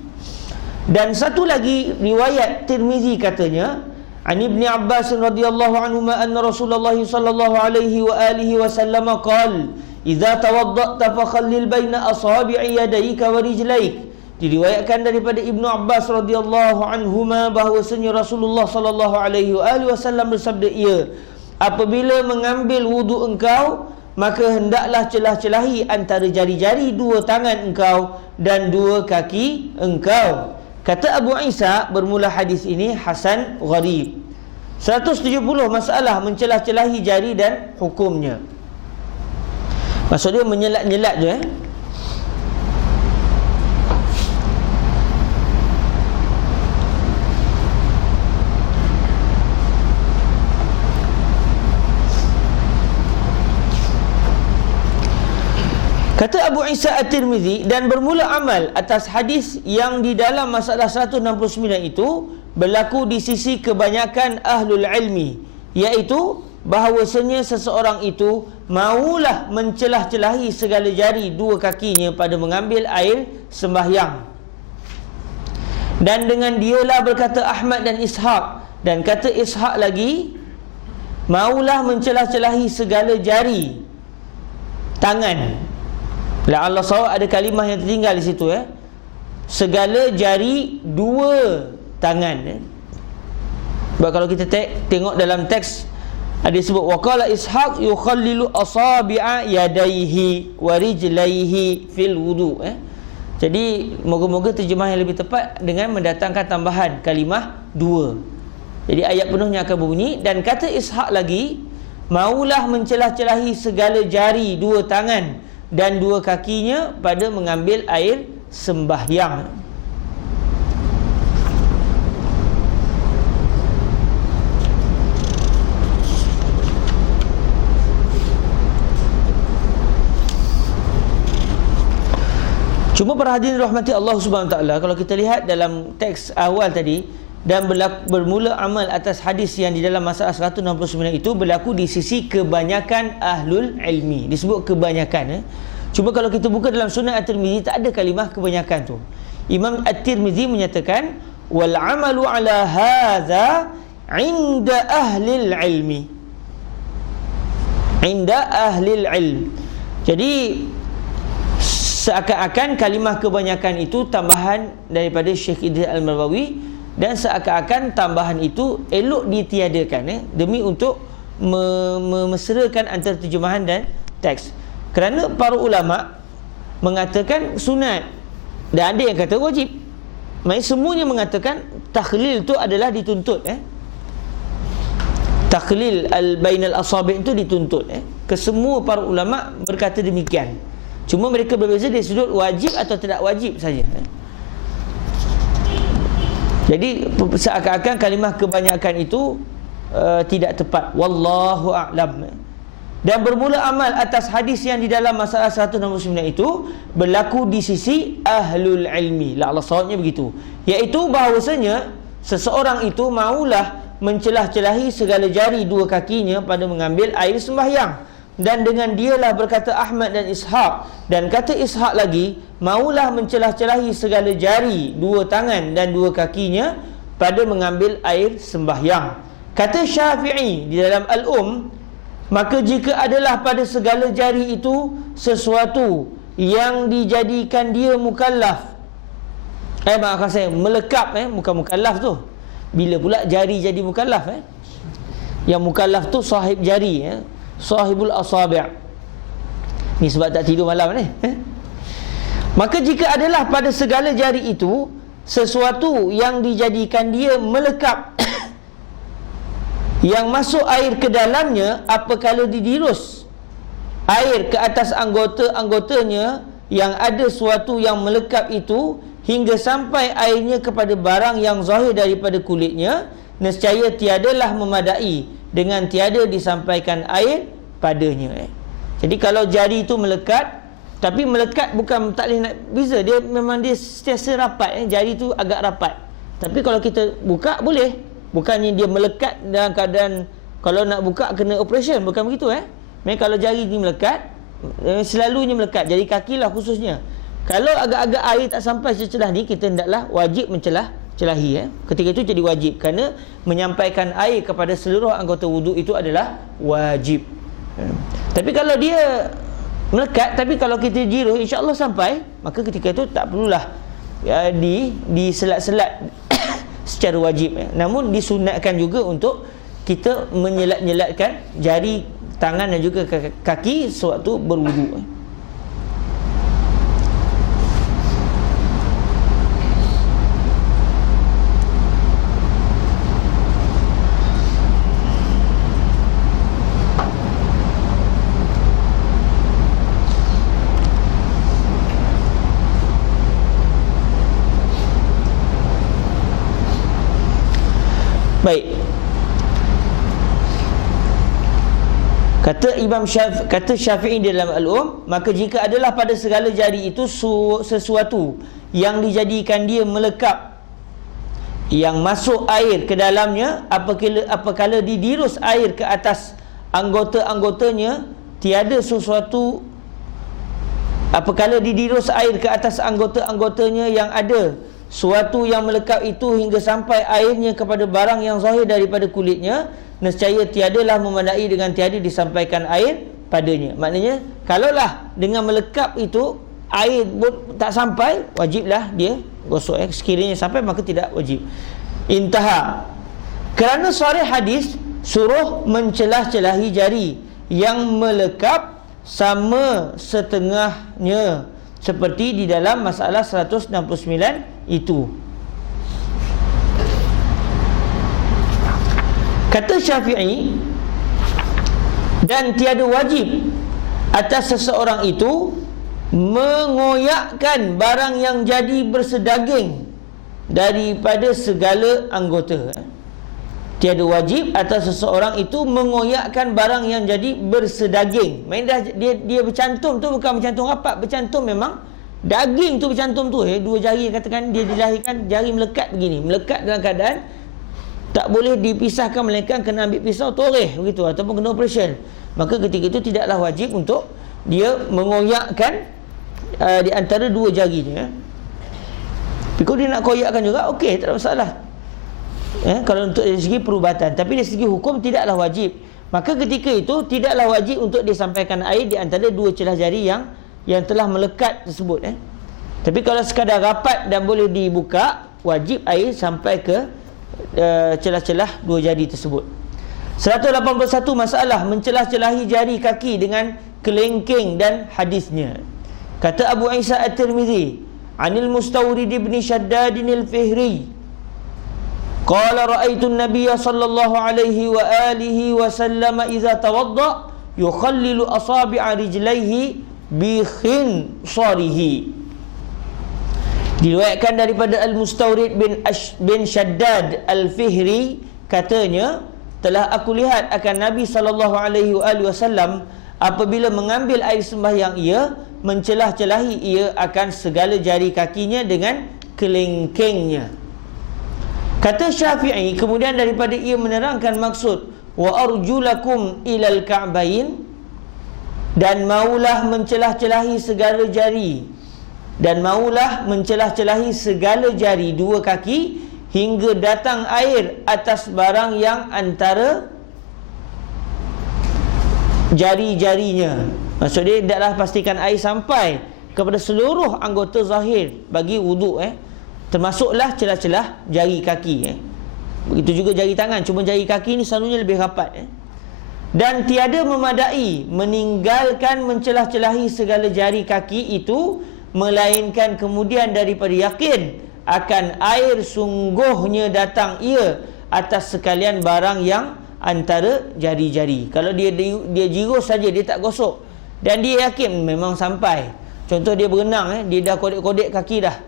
Dan satu lagi riwayat Tirmizi katanya, an Ibni Abbas radhiyallahu anhuma anna Rasulullah sallallahu alaihi wa alihi wasallam qala, idza tawadda'ta fakhallil baina asabi'i yadayka wa rijlaik. Diriwayatkan daripada Ibnu Abbas radhiyallahu anhuma bahwasanya Rasulullah sallallahu alaihi wasallam bersabda, ia, apabila mengambil wudu engkau, maka hendaklah celah-celahi antara jari-jari dua tangan engkau dan dua kaki engkau. Kata Abu Isa, bermula hadis ini hasan gharib. 170 masalah mencelah-celahi jari dan hukumnya. Maksud dia menyelat-nyelat je, Kata Abu Isa At-Tirmizi, dan bermula amal atas hadis yang di dalam masalah 169 itu berlaku di sisi kebanyakan ahlul ilmi, iaitu bahawasanya seseorang itu maulah mencelah-celahi segala jari dua kakinya pada mengambil air sembahyang. Dan dengan dialah berkata Ahmad dan Ishaq, dan kata Ishaq lagi, maulah mencelah-celahi segala jari tangan. La'alla sawab, ada kalimah yang tertinggal di situ, segala jari dua tangan. Sebab kalau kita tengok dalam teks, ada disebut waqala Ishaq yukhallilu asabi'a yadaihi wa rijlaihi fil wudu. Jadi moga-moga terjemah yang lebih tepat dengan mendatangkan tambahan kalimah dua. Jadi ayat penuhnya akan berbunyi, dan kata Ishaq lagi, maulah mencelah-celahi segala jari dua tangan dan dua kakinya pada mengambil air sembahyang. Cuma para hadirin rahmati Allah Subhanahu Wa Taala, kalau kita lihat dalam teks awal tadi, dan bermula amal atas hadis yang di dalam masalah 169 itu berlaku di sisi kebanyakan ahlul ilmi. Disebut kebanyakan. Cuma kalau kita buka dalam Sunan At-Tirmizi, tak ada kalimah kebanyakan tu. Imam At-Tirmizi menyatakan wal amalu ala hadza inda ahlil ilmi. Inda ahlil ilm. Jadi seakan-akan kalimah kebanyakan itu tambahan daripada Syekh Idris Al-Marwawi, dan seakan-akan tambahan itu elok ditiadakan demi untuk memeserakan antara terjemahan dan teks. Kerana para ulama mengatakan sunat dan ada yang kata wajib. Maksudnya semuanya mengatakan takhlil itu adalah dituntut. Takhlil bainal asabi' itu dituntut. Kesemua para ulama berkata demikian. Cuma mereka berbeza dari sudut wajib atau tidak wajib saja. Jadi seakan-akan kalimah kebanyakan itu tidak tepat. Wallahu a'lam. Dan bermula amal atas hadis yang di dalam masalah 169 itu berlaku di sisi ahlul ilmi. La Allah sawabnya begitu. Iaitu bahawasanya seseorang itu maulah mencelah-celahi segala jari dua kakinya pada mengambil air sembahyang. Dan dengan dialah berkata Ahmad dan Ishaq. Dan kata Ishaq lagi, maulah mencelah-celahi segala jari dua tangan dan dua kakinya pada mengambil air sembahyang. Kata Syafi'i di dalam Al-Um, maka jika adalah pada segala jari itu sesuatu yang dijadikan dia mukallaf, maafkan saya, melekap, bukan mukallaf tu. Bila pula jari jadi mukallaf? Yang mukallaf tu sahib jari, sahibul asabi'. Ni sebab tak tidur malam ni. Maka jika adalah pada segala jari itu sesuatu yang dijadikan dia melekap, yang masuk air ke dalamnya apabila didirus air ke atas anggota-anggotanya, yang ada sesuatu yang melekap itu hingga sampai airnya kepada barang yang zahir daripada kulitnya, nescaya tiadalah memadai dengan tiada disampaikan air padanya. Jadi kalau jari itu melekat, tapi melekat bukan tak boleh nak beza, dia memang dia sentiasa rapat, jari itu agak rapat. Tapi kalau kita buka boleh, bukannya dia melekat dalam keadaan kalau nak buka kena operation, bukan begitu. Memang kalau jari ni melekat, selalunya melekat, jari kaki lah khususnya. Kalau agak-agak air tak sampai secelah ni, kita hendaklah wajib mencelahi. Ketika itu jadi wajib, kerana menyampaikan air kepada seluruh anggota wuduk itu adalah wajib. Tapi kalau dia melekat, tapi kalau kita jiruh insya-Allah sampai, maka ketika itu tak perlulah diselat-selat secara wajib. Namun disunatkan juga untuk kita menyelat-nyelatkan jari tangan dan juga kaki sewaktu berwuduk. Baik. Kata Syafi'i di dalam Al-Um, maka jika adalah pada segala jari itu sesuatu yang dijadikan dia melekap, yang masuk air ke dalamnya apabila didirus air ke atas anggota-anggotanya, tiada sesuatu apabila didirus air ke atas anggota-anggotanya yang ada suatu yang melekap itu hingga sampai airnya kepada barang yang zahir daripada kulitnya, nescaya tiadalah memadai dengan tiada disampaikan air padanya. Maknanya kalaulah dengan melekap itu air tak sampai, wajiblah dia gosok. Sekiranya sampai maka tidak wajib. Intaha. Kerana sahih hadis suruh mencelah-celahi jari yang melekap sama setengahnya, seperti di dalam masalah 169 itu. Kata Syafi'i, dan tiada wajib atas seseorang itu mengoyakkan barang yang jadi bersedaging daripada segala anggota. Tiada wajib atas seseorang itu mengoyakkan barang yang jadi bersedaging. Maksudnya dia bercantum tu bukan bercantum rapat, bercantum memang daging tu bercantum tu. Dua jari katakan dia dilahirkan jari melekat begini, melekat dalam keadaan tak boleh dipisahkan, melainkan kena ambil pisau toreh begitu ataupun kena operation. Maka ketika itu tidaklah wajib untuk dia mengoyakkan di antara dua jarinya. Tapi kalau dia nak koyakkan juga, okey, tak ada masalah. Kalau untuk dari segi perubatan, tapi dari segi hukum tidaklah wajib. maka ketika itu tidaklah wajib untuk disampaikan air di antara dua celah jari yang telah melekat tersebut. Tapi kalau sekadar rapat dan boleh dibuka, wajib air sampai ke celah-celah dua jari tersebut. 181 masalah mencelah-celahi jari kaki dengan kelengkeng dan hadisnya. Kata Abu Isa At-Tirmizi, Anil Mustawrid ibn Shaddad al-Fihri, qala ra'aitu an-nabiy sallallahu alaihi wa alihi wa sallam idza tawadda yukhallilu asabi'a rijlaihi bi khinsarihi. Diriwayatkan daripada Al-Mustawrid bin Shaddad Al-Fihri, katanya, telah aku lihat akan Nabi SAW apabila mengambil air sembahyang ia, mencelah-celahi ia akan segala jari kakinya dengan kelengkengnya. Kata Syafi'i, kemudian daripada ia menerangkan maksud wa arjulakum ilal ka'bain, dan maulah mencelah-celahi segala jari, dan maulah mencelah-celahi segala jari dua kaki hingga datang air atas barang yang antara jari-jarinya. Maksud dia, tidaklah pastikan air sampai kepada seluruh anggota zahir bagi wuduk, termasuklah celah-celah jari kaki. Begitu juga jari tangan, cuma jari kaki ni selalunya lebih rapat. Dan tiada memadai meninggalkan mencelah-celahi segala jari kaki itu, melainkan kemudian daripada yakin akan air sungguhnya datang ia atas sekalian barang yang antara jari-jari. Kalau dia jirus saja, dia tak gosok, dan dia yakin memang sampai. Contoh dia berenang, dia dah kodek-kodek kaki dah,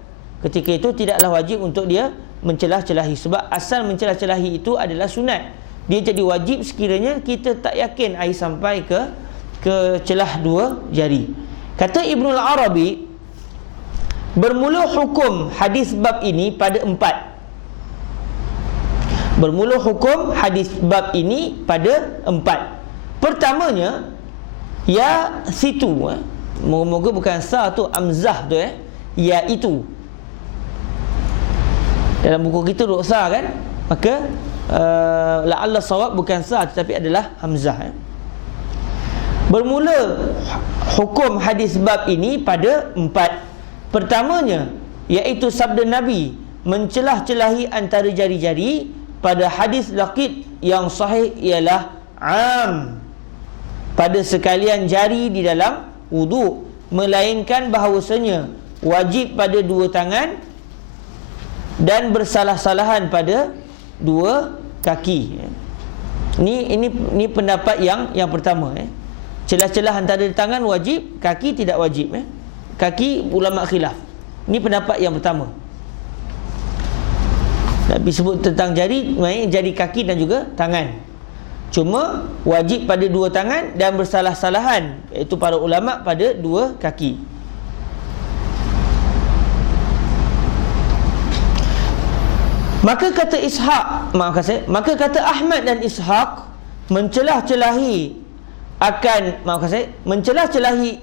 ketika itu tidaklah wajib untuk dia mencelah-celahi, sebab asal mencelah-celahi itu adalah sunat. Dia jadi wajib sekiranya kita tak yakin air sampai ke celah dua jari. Kata Ibnul Arabi, bermula hukum hadis bab ini pada 4. Bermula hukum hadis bab ini pada 4. Pertamanya, ya situ, moga-moga bukan sa tu, amzah tu, ya itu. Dalam buku kita duk sa kan, maka la'alla sawab bukan sa tetapi adalah hamzah. Bermula hukum hadis bab ini pada 4. Pertamanya, iaitu sabda Nabi mencelah-celahi antara jari-jari pada hadis laqit yang sahih ialah am, pada sekalian jari di dalam wuduk, melainkan bahawasanya wajib pada dua tangan dan bersalah-salahan pada dua kaki. Ini pendapat yang pertama. Celah-celah antara tangan wajib, kaki tidak wajib. Kaki ulama khilaf. Ini pendapat yang pertama. Nabi sebut tentang jari, jari kaki dan juga tangan. Cuma wajib pada dua tangan dan bersalah-salahan, iaitu para ulama pada dua kaki. Maka kata maka kata Ahmad dan Ishaq, mencelah-celahi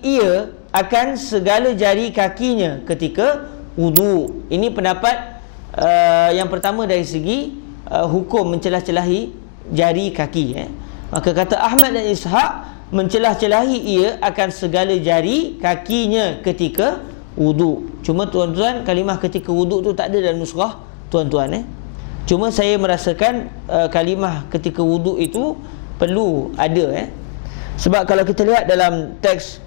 ia akan segala jari kakinya ketika wudu. Ini pendapat yang pertama dari segi hukum mencelah-celahi jari kaki. Maka kata Ahmad dan Ishaq, mencelah-celahi ia akan segala jari kakinya ketika wudu. Cuma tuan-tuan, kalimah ketika wudu tu tak ada dalam nusrah tuan-tuan. Cuma saya merasakan kalimah ketika wudu itu perlu ada. Sebab kalau kita lihat dalam teks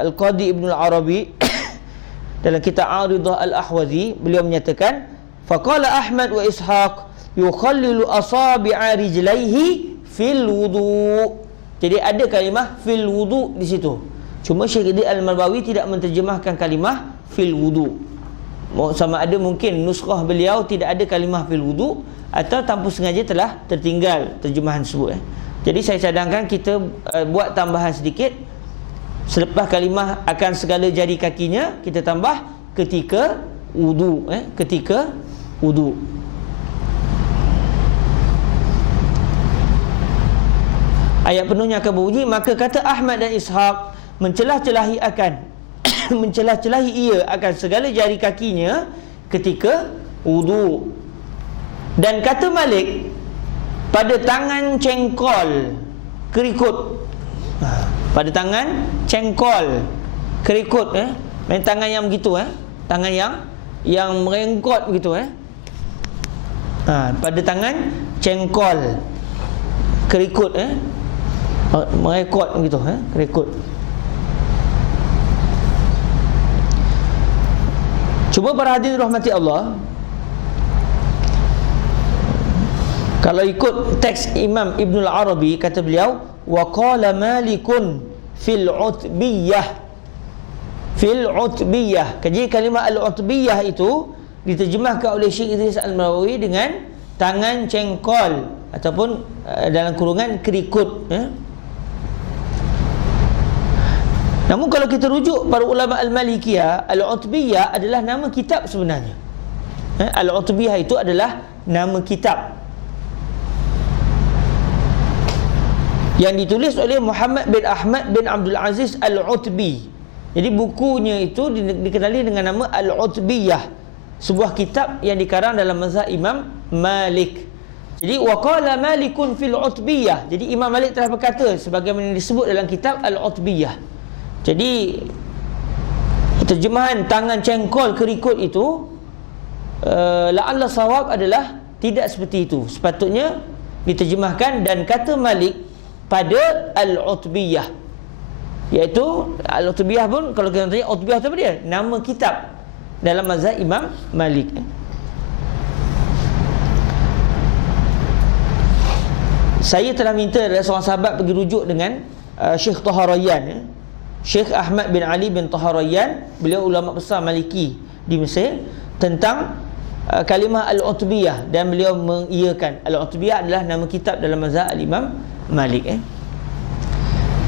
Al-Qadi Ibn Al-Arabi dalam kitab Aridah Al-Ahwazi, beliau menyatakan, faqala Ahmad wa Ishaq yukhallilu asabi'a rijlaihi fil wudu. Jadi ada kalimah fil wudu di situ. Cuma Syekh Al-Marbawi tidak menterjemahkan kalimah fil wudu. Sama ada mungkin nuskhah beliau tidak ada kalimah fil wudu, atau tanpa sengaja telah tertinggal terjemahan tersebut. Jadi saya cadangkan kita buat tambahan sedikit. Selepas kalimah akan segala jari kakinya, kita tambah ketika wudu. Ketika wudu. Ayat penuhnya akan berbunyi, maka kata Ahmad dan Ishaq, mencelah-celahi ia akan segala jari kakinya ketika wudu. Dan kata Malik, pada tangan cengkol kerikut. Pada tangan cengkol kerikut, main tangan yang begitu, tangan yang merengkot begitu, pada tangan cengkol kerikut, merekod begitu, kerikut. Cuba para hadirin rahmati Allah, kalau ikut teks Imam Ibnul Arabi, kata beliau, wa qala Malikun fil utbiyah. Fil utbiyah. Jadi kalimah al-utbiyah itu diterjemahkan oleh Syekh Idris Al-Nawawi dengan tangan cengkol ataupun dalam kurungan kerikut, Namun kalau kita rujuk para ulama Al-Malikiyah, al-utbiyah adalah nama kitab sebenarnya. Al-utbiyah itu adalah nama kitab yang ditulis oleh Muhammad bin Ahmad bin Abdul Aziz Al-Utbi. Jadi bukunya itu dikenali dengan nama Al-Utbiyah, sebuah kitab yang dikarang dalam mazhab Imam Malik. Jadi waqala Malikun fil Utbiyah. Jadi Imam Malik telah berkata sebagaimana disebut dalam kitab Al-Utbiyah. Jadi terjemahan tangan cengkol kerikut itu la'alla sawab adalah tidak seperti itu. Sepatutnya diterjemahkan dan kata Malik pada Al-Utbiyah, iaitu Al-Utbiyah pun kalau kita tanya Utbiyah itu apa dia? Nama kitab dalam mazhab Imam Malik. Saya telah minta seorang sahabat pergi rujuk dengan Syekh Taharayyan, Syekh Ahmad bin Ali bin Taharayyan, beliau ulama besar Maliki di Mesir, tentang kalimah Al-Utbiyah, dan beliau mengiyakan Al-Utbiyah adalah nama kitab dalam mazhab Al-Imam Malik.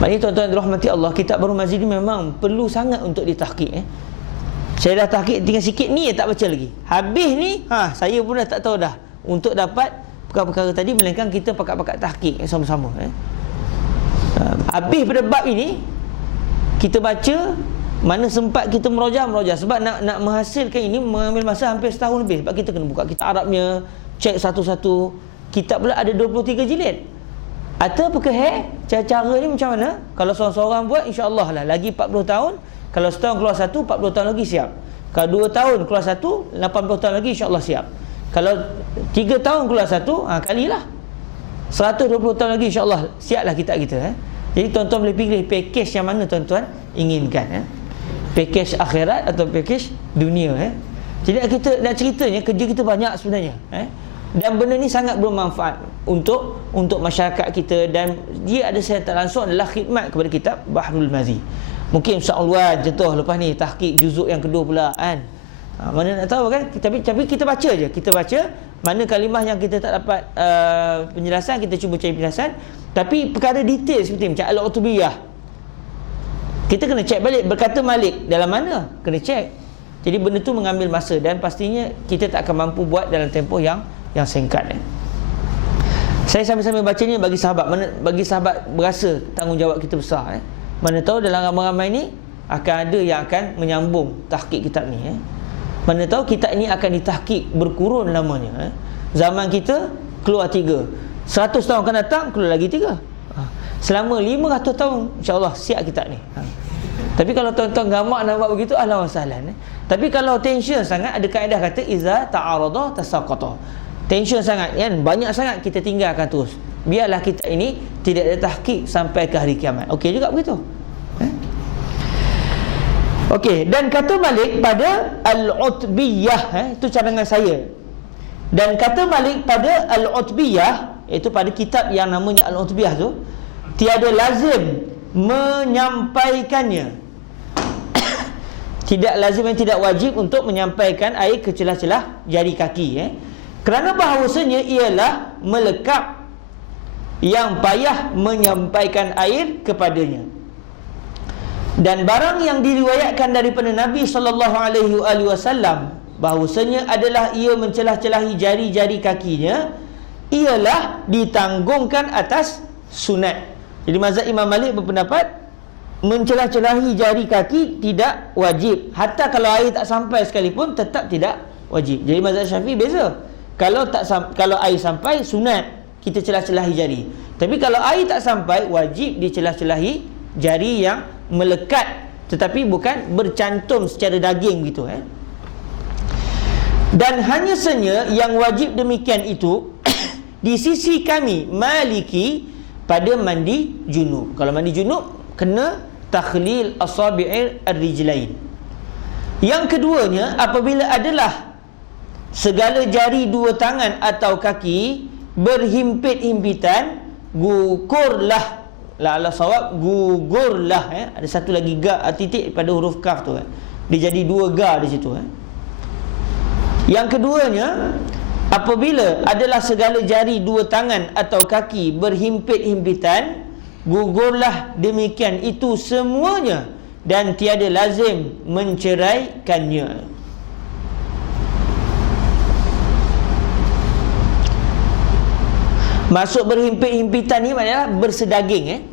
Maknanya tuan-tuan dirahmati Allah, kitab Bahrul Mazidi memang perlu sangat untuk ditahqiq. Saya dah tahqiq tinggal sikit ni tak baca lagi. Habis ni saya pun dah tak tahu dah untuk dapat perkara-perkara tadi, melainkan kita pakat-pakat tahqiq sama-sama. Habis pada bab ini kita baca, mana sempat kita merojah. Sebab nak menghasilkan ini mengambil masa hampir setahun lebih. Sebab kita kena buka kitab Arabnya, cek satu-satu. Kitab pula ada 23 jilid. Ataupun cara ni macam mana? Kalau seorang-seorang buat, insya-Allah lah lagi 40 tahun. Kalau setahun keluar satu, 40 tahun lagi siap. Kalau 2 tahun keluar satu, 80 tahun lagi insya-Allah siap. Kalau 3 tahun keluar satu, kalilah 120 tahun lagi insya-Allah siaplah kitab kita. Jadi tuan-tuan boleh pilih pakej yang mana tuan-tuan inginkan, pakej akhirat atau pakej dunia. Jadi kita nak ceritanya, kerja kita banyak sebenarnya, dan benda ni sangat bermanfaat untuk masyarakat kita, dan dia ada secara tak langsung adalah khidmat kepada kitab Bahrul Mazi. Mungkin Ustaz Ulwan contoh lepas ni tahqiq juzuk yang kedua pula kan. Mana nak tahu kan, tapi kita baca je, kita baca mana kalimah yang kita tak dapat penjelasan, kita cuba cari penjelasan. Tapi perkara detail seperti macam Al-Utbiyah, kita kena cek balik, berkata Malik dalam mana, kena cek. Jadi benda tu mengambil masa, dan pastinya kita tak akan mampu buat dalam tempoh yang singkat. Saya sambil-sambil baca ni bagi sahabat berasa tanggungjawab kita besar. Mana tahu dalam ramai-ramai ni akan ada yang akan menyambung tahqiq kitab ni. Mana tahu kitab ini akan ditahqiq berkurun lamanya. Zaman kita keluar 3, 100 tahun akan datang keluar lagi 3. Selama 500 tahun insya-Allah siap kitab ni. Tapi kalau tuan-tuan gamak nak buat begitu, ahlan wa sahlan. Tapi kalau tension sangat, ada kaedah kata iza ta'arada tasaqata. Tension sangat kan, banyak sangat, kita tinggalkan terus. Biarlah kita ini tidak ada tahqiq sampai ke hari kiamat. Okey juga begitu. Okey, dan kata Malik pada Al-Utbiyah, itu cadangan saya. Dan kata Malik pada Al-Utbiyah, iaitu pada kitab yang namanya Al-Utbiyah tu, tiada lazim menyampaikannya. Tidak lazim dan tidak wajib untuk menyampaikan air ke celah-celah jari kaki. Kerana bahawasanya ialah melekap yang payah menyampaikan air kepadanya. Dan barang yang diriwayatkan daripada Nabi SAW bahawasanya adalah ia mencelah-celahi jari-jari kakinya, ialah ditanggungkan atas sunat. Jadi mazhab Imam Malik berpendapat mencelah-celahi jari kaki tidak wajib. Hatta kalau air tak sampai sekalipun tetap tidak wajib. Jadi mazhab Syafi'i beza. Kalau air sampai sunat, kita celah-celahi jari. Tapi kalau air tak sampai, wajib dicelah-celahi jari yang melekat, tetapi bukan bercantum secara daging begitu. Dan hanya saja yang wajib demikian itu di sisi kami Maliki pada mandi junub. Kalau mandi junub kena takhlil asabi'ir ar-rijlain. Yang keduanya, apabila adalah segala jari dua tangan atau kaki berhimpit-himpitan, gugurlah, la ala sawab, gugurlah. Ada satu lagi ga titik pada huruf kaf tu. Dia jadi dua ga di situ. Yang keduanya, apabila adalah segala jari dua tangan atau kaki berhimpit-himpitan, gugurlah demikian itu semuanya dan tiada lazim menceraikannya. Maksud berhimpit-himpitan ni maknanya bersedaging.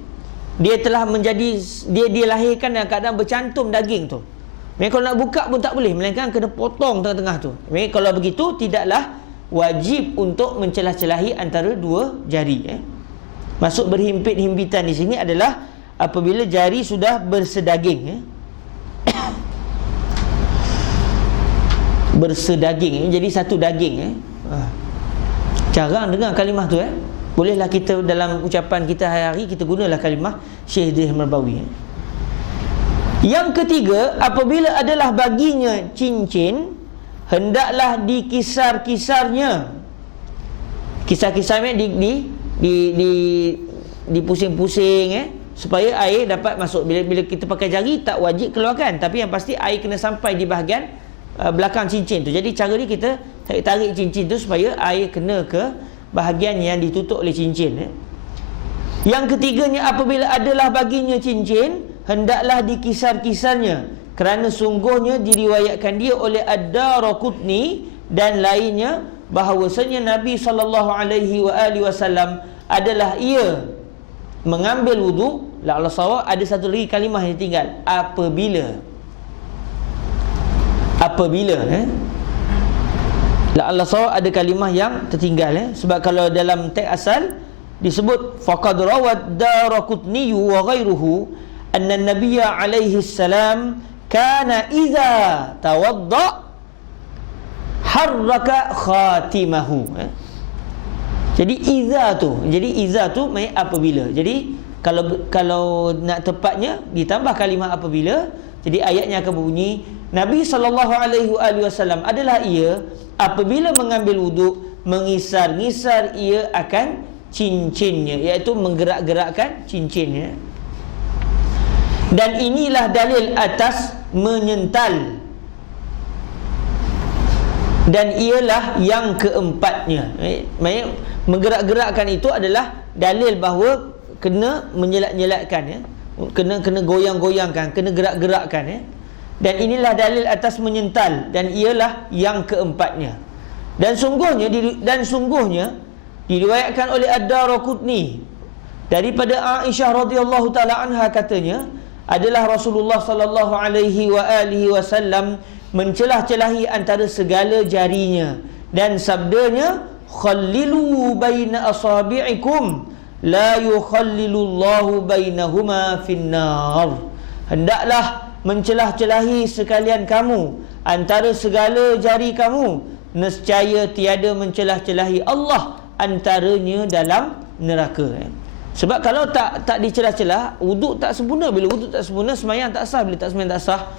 Dia telah menjadi, dia dilahirkan dalam keadaan bercantum daging tu. Mereka kalau nak buka pun tak boleh, melainkan kena potong tengah-tengah tu. Mereka kalau begitu tidaklah wajib untuk mencelah-celahi antara dua jari. Maksud berhimpit-himpitan di sini adalah apabila jari sudah bersedaging. Bersedaging, jadi satu daging. Jarang dengar kalimah tu. Bolehlah kita dalam ucapan kita hari-hari kita gunalah kalimah Syekh Idris Marbawi. Yang ketiga, apabila adalah baginya cincin, hendaklah dikisar-kisarnya. Kisar-kisarnya dipusing-pusing supaya air dapat masuk. Bila kita pakai jari tak wajib keluarkan, tapi yang pasti air kena sampai di bahagian belakang cincin tu. Jadi cara ni kita tarik cincin tu supaya air kena ke bahagian yang ditutup oleh cincin. Yang ketiganya, apabila adalah baginya cincin, hendaklah dikisar-kisarnya, kerana sungguhnya diriwayatkan dia oleh Ad-Daraqutni dan lainnya bahawasanya Nabi SAW adalah ia mengambil wuduk. La Allah sawab, ada satu lagi kalimah yang tinggal, apabila La Allah sawab, ada kalimah yang tertinggal. Sebab kalau dalam teks asal disebut faqad rawat Daraqutni wa ghairuhu anna Nabiyya alaihi salam kana idza tawadda harraka khatimahu. Jadi iza tu maksud apabila. Jadi kalau nak tepatnya ditambah kalimah apabila, jadi ayatnya akan berbunyi Nabi SAW adalah ia apabila mengambil wuduk mengisar-ngisar ia akan cincinnya, iaitu menggerak-gerakkan cincinnya. Dan inilah dalil atas menyental, dan ialah yang keempatnya. Maksudnya menggerak-gerakkan itu adalah dalil bahawa kena menyelat-nyelatkan, kena goyang-goyangkan, kena gerak-gerakkan. Dan inilah dalil atas menyental, dan ialah yang keempatnya. Dan sungguhnya diriwayatkan oleh Ad-Daraqutni daripada Aisyah radhiyallahu taala anha, katanya adalah Rasulullah sallallahu alaihi wasallam mencelah-celahi antara segala jarinya, dan sabdanya khallilu baina asabi'ikum la yukhallilullahu bainahuma finnar. Hendaklah mencelah-celahi sekalian kamu antara segala jari kamu, nescaya tiada mencelah-celahi Allah antaranya dalam neraka. Sebab kalau tak dicelah-celah, wuduk tak sempurna. Bila wuduk tak sempurna, sembahyang tak sah. Bila sembahyang tak sah,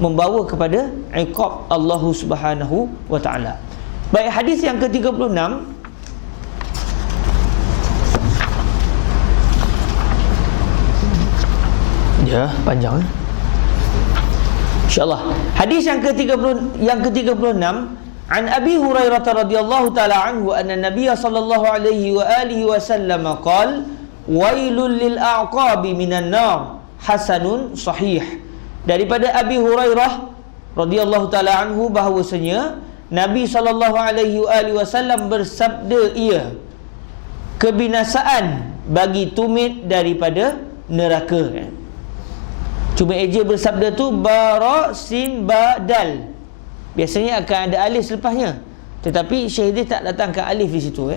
membawa kepada iqab Allah Subhanahu wa taala. Baik, hadis yang ke-36. Ya, panjang. InsyaAllah. Hadis yang ke-36, an Abi Hurairah radhiyallahu taala anhu anna Nabiy sallallahu alaihi wasallam qala wailul lil a'qabi minan nar, hasanun sahih. Daripada Abi Hurairah radhiyallahu taala anhu bahawasanya Nabi sallallahu alaihi wasallam bersabda, ia kebinasaan bagi tumit daripada neraka. Cuma eja bersabda tu bara sin badal. Biasanya akan ada alif selepasnya, tetapi Syekh tak datangkan alif di situ.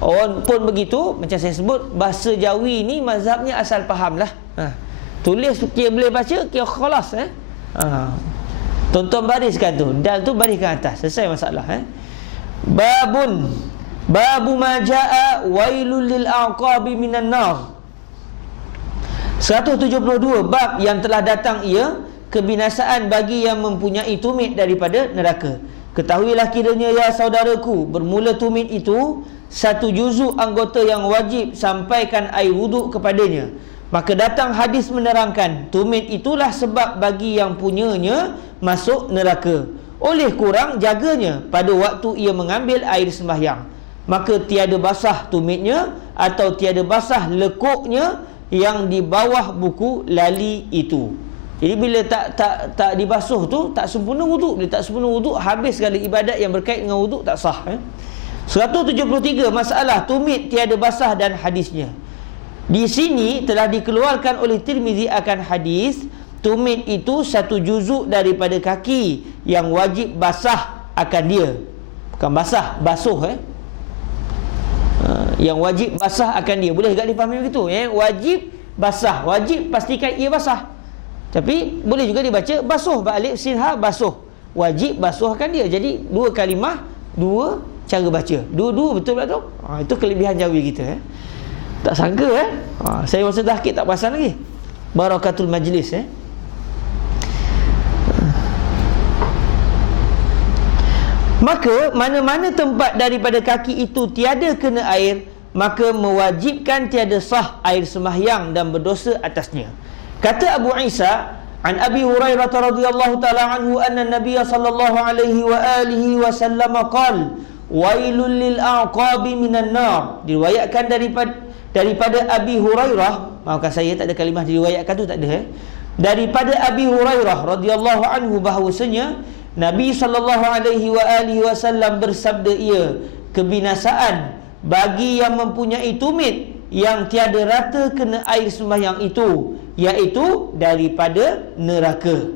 Orang pun begitu, macam saya sebut, bahasa Jawi ni mazhabnya asal faham lah. Tulis kira boleh baca, kira khalas. Tonton bariskan tu, dal tu bariskan atas, selesai masalah. Babu ma jaa wailul lil aqabi minan nar. 172, bab yang telah datang ia kebinasaan bagi yang mempunyai tumit daripada neraka. Ketahuilah kiranya ya saudaraku, bermula tumit itu satu juzuk anggota yang wajib sampaikan air wuduk kepadanya. Maka datang hadis menerangkan tumit itulah sebab bagi yang punyanya masuk neraka. Oleh kurang jaganya pada waktu ia mengambil air sembahyang, maka tiada basah tumitnya atau tiada basah lekuknya yang di bawah buku lali itu. Jadi bila tak dibasuh tu tak sempurna wuduk. Bila tak sempurna wuduk, habis segala ibadat yang berkait dengan wuduk tak sah. 173, masalah tumit tiada basah dan hadisnya. Di sini telah dikeluarkan oleh Tirmizi akan hadis tumit itu satu juzuk daripada kaki yang wajib basah akan dia. Bukan basah, basuh. Yang wajib basah akan dia. Boleh tak difahami begitu? Wajib basah, wajib pastikan ia basah. Tapi boleh juga dibaca basuh, ba'alif sinha basuh. Wajib basuh akan dia. Jadi dua kalimah, dua cara baca. Dua-dua betul tak tu? Itu kelebihan Jawi kita. Tak sangka saya masa tahqiq tak perasan lagi. Barakatul majlis. Maka mana-mana tempat daripada kaki itu tiada kena air, maka mewajibkan tiada sah air sembahyang dan berdosa atasnya. Kata Abu Isa, an Abi Hurairah radhiyallahu taala anhu anna Nabiy sallallahu alaihi wa alihi wasallam qala wailul lil aqabi minan nar. Diriwayatkan daripada Abi Hurairah, maafkan saya tak ada kalimah diriwayatkan tu, tak ada. Daripada Abi Hurairah radhiyallahu anhu bahawasanya Nabi sallallahu alaihi wa alihi wasallam bersabda, ia kebinasaan bagi yang mempunyai tumit yang tiada rata kena air sembahyang itu, iaitu daripada neraka.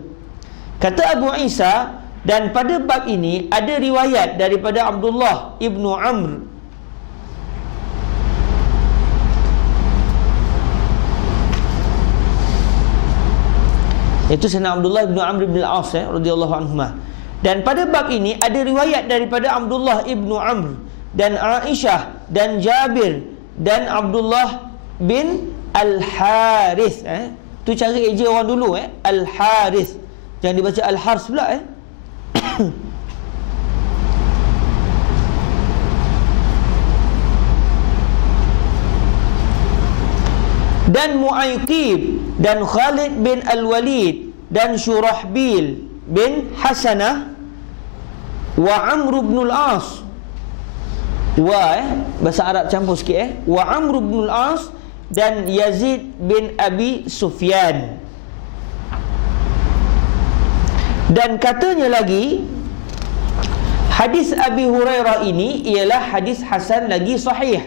Kata Abu Isa, dan pada bab ini ada riwayat daripada Abdullah ibnu Amr itu Sayyidina Abdullah ibnu Amr ibn al-As radhiyallahu anhuma. Dan pada bab ini ada riwayat daripada Abdullah ibnu Amr dan Aisyah dan Jabir dan Abdullah bin Al-Harith. Tu cara eja orang dulu. Al-Harith, jangan dibaca Al-Hars pula. Dan Mu'aykib dan Khalid bin Al-Walid dan Syurahbil bin Hasanah wa Amr ibn al-As bahasa Arab campur sikit wa Amr ibn al-As dan Yazid bin Abi Sufyan. Dan katanya lagi, hadis Abi Hurairah ini ialah hadis hasan lagi sahih,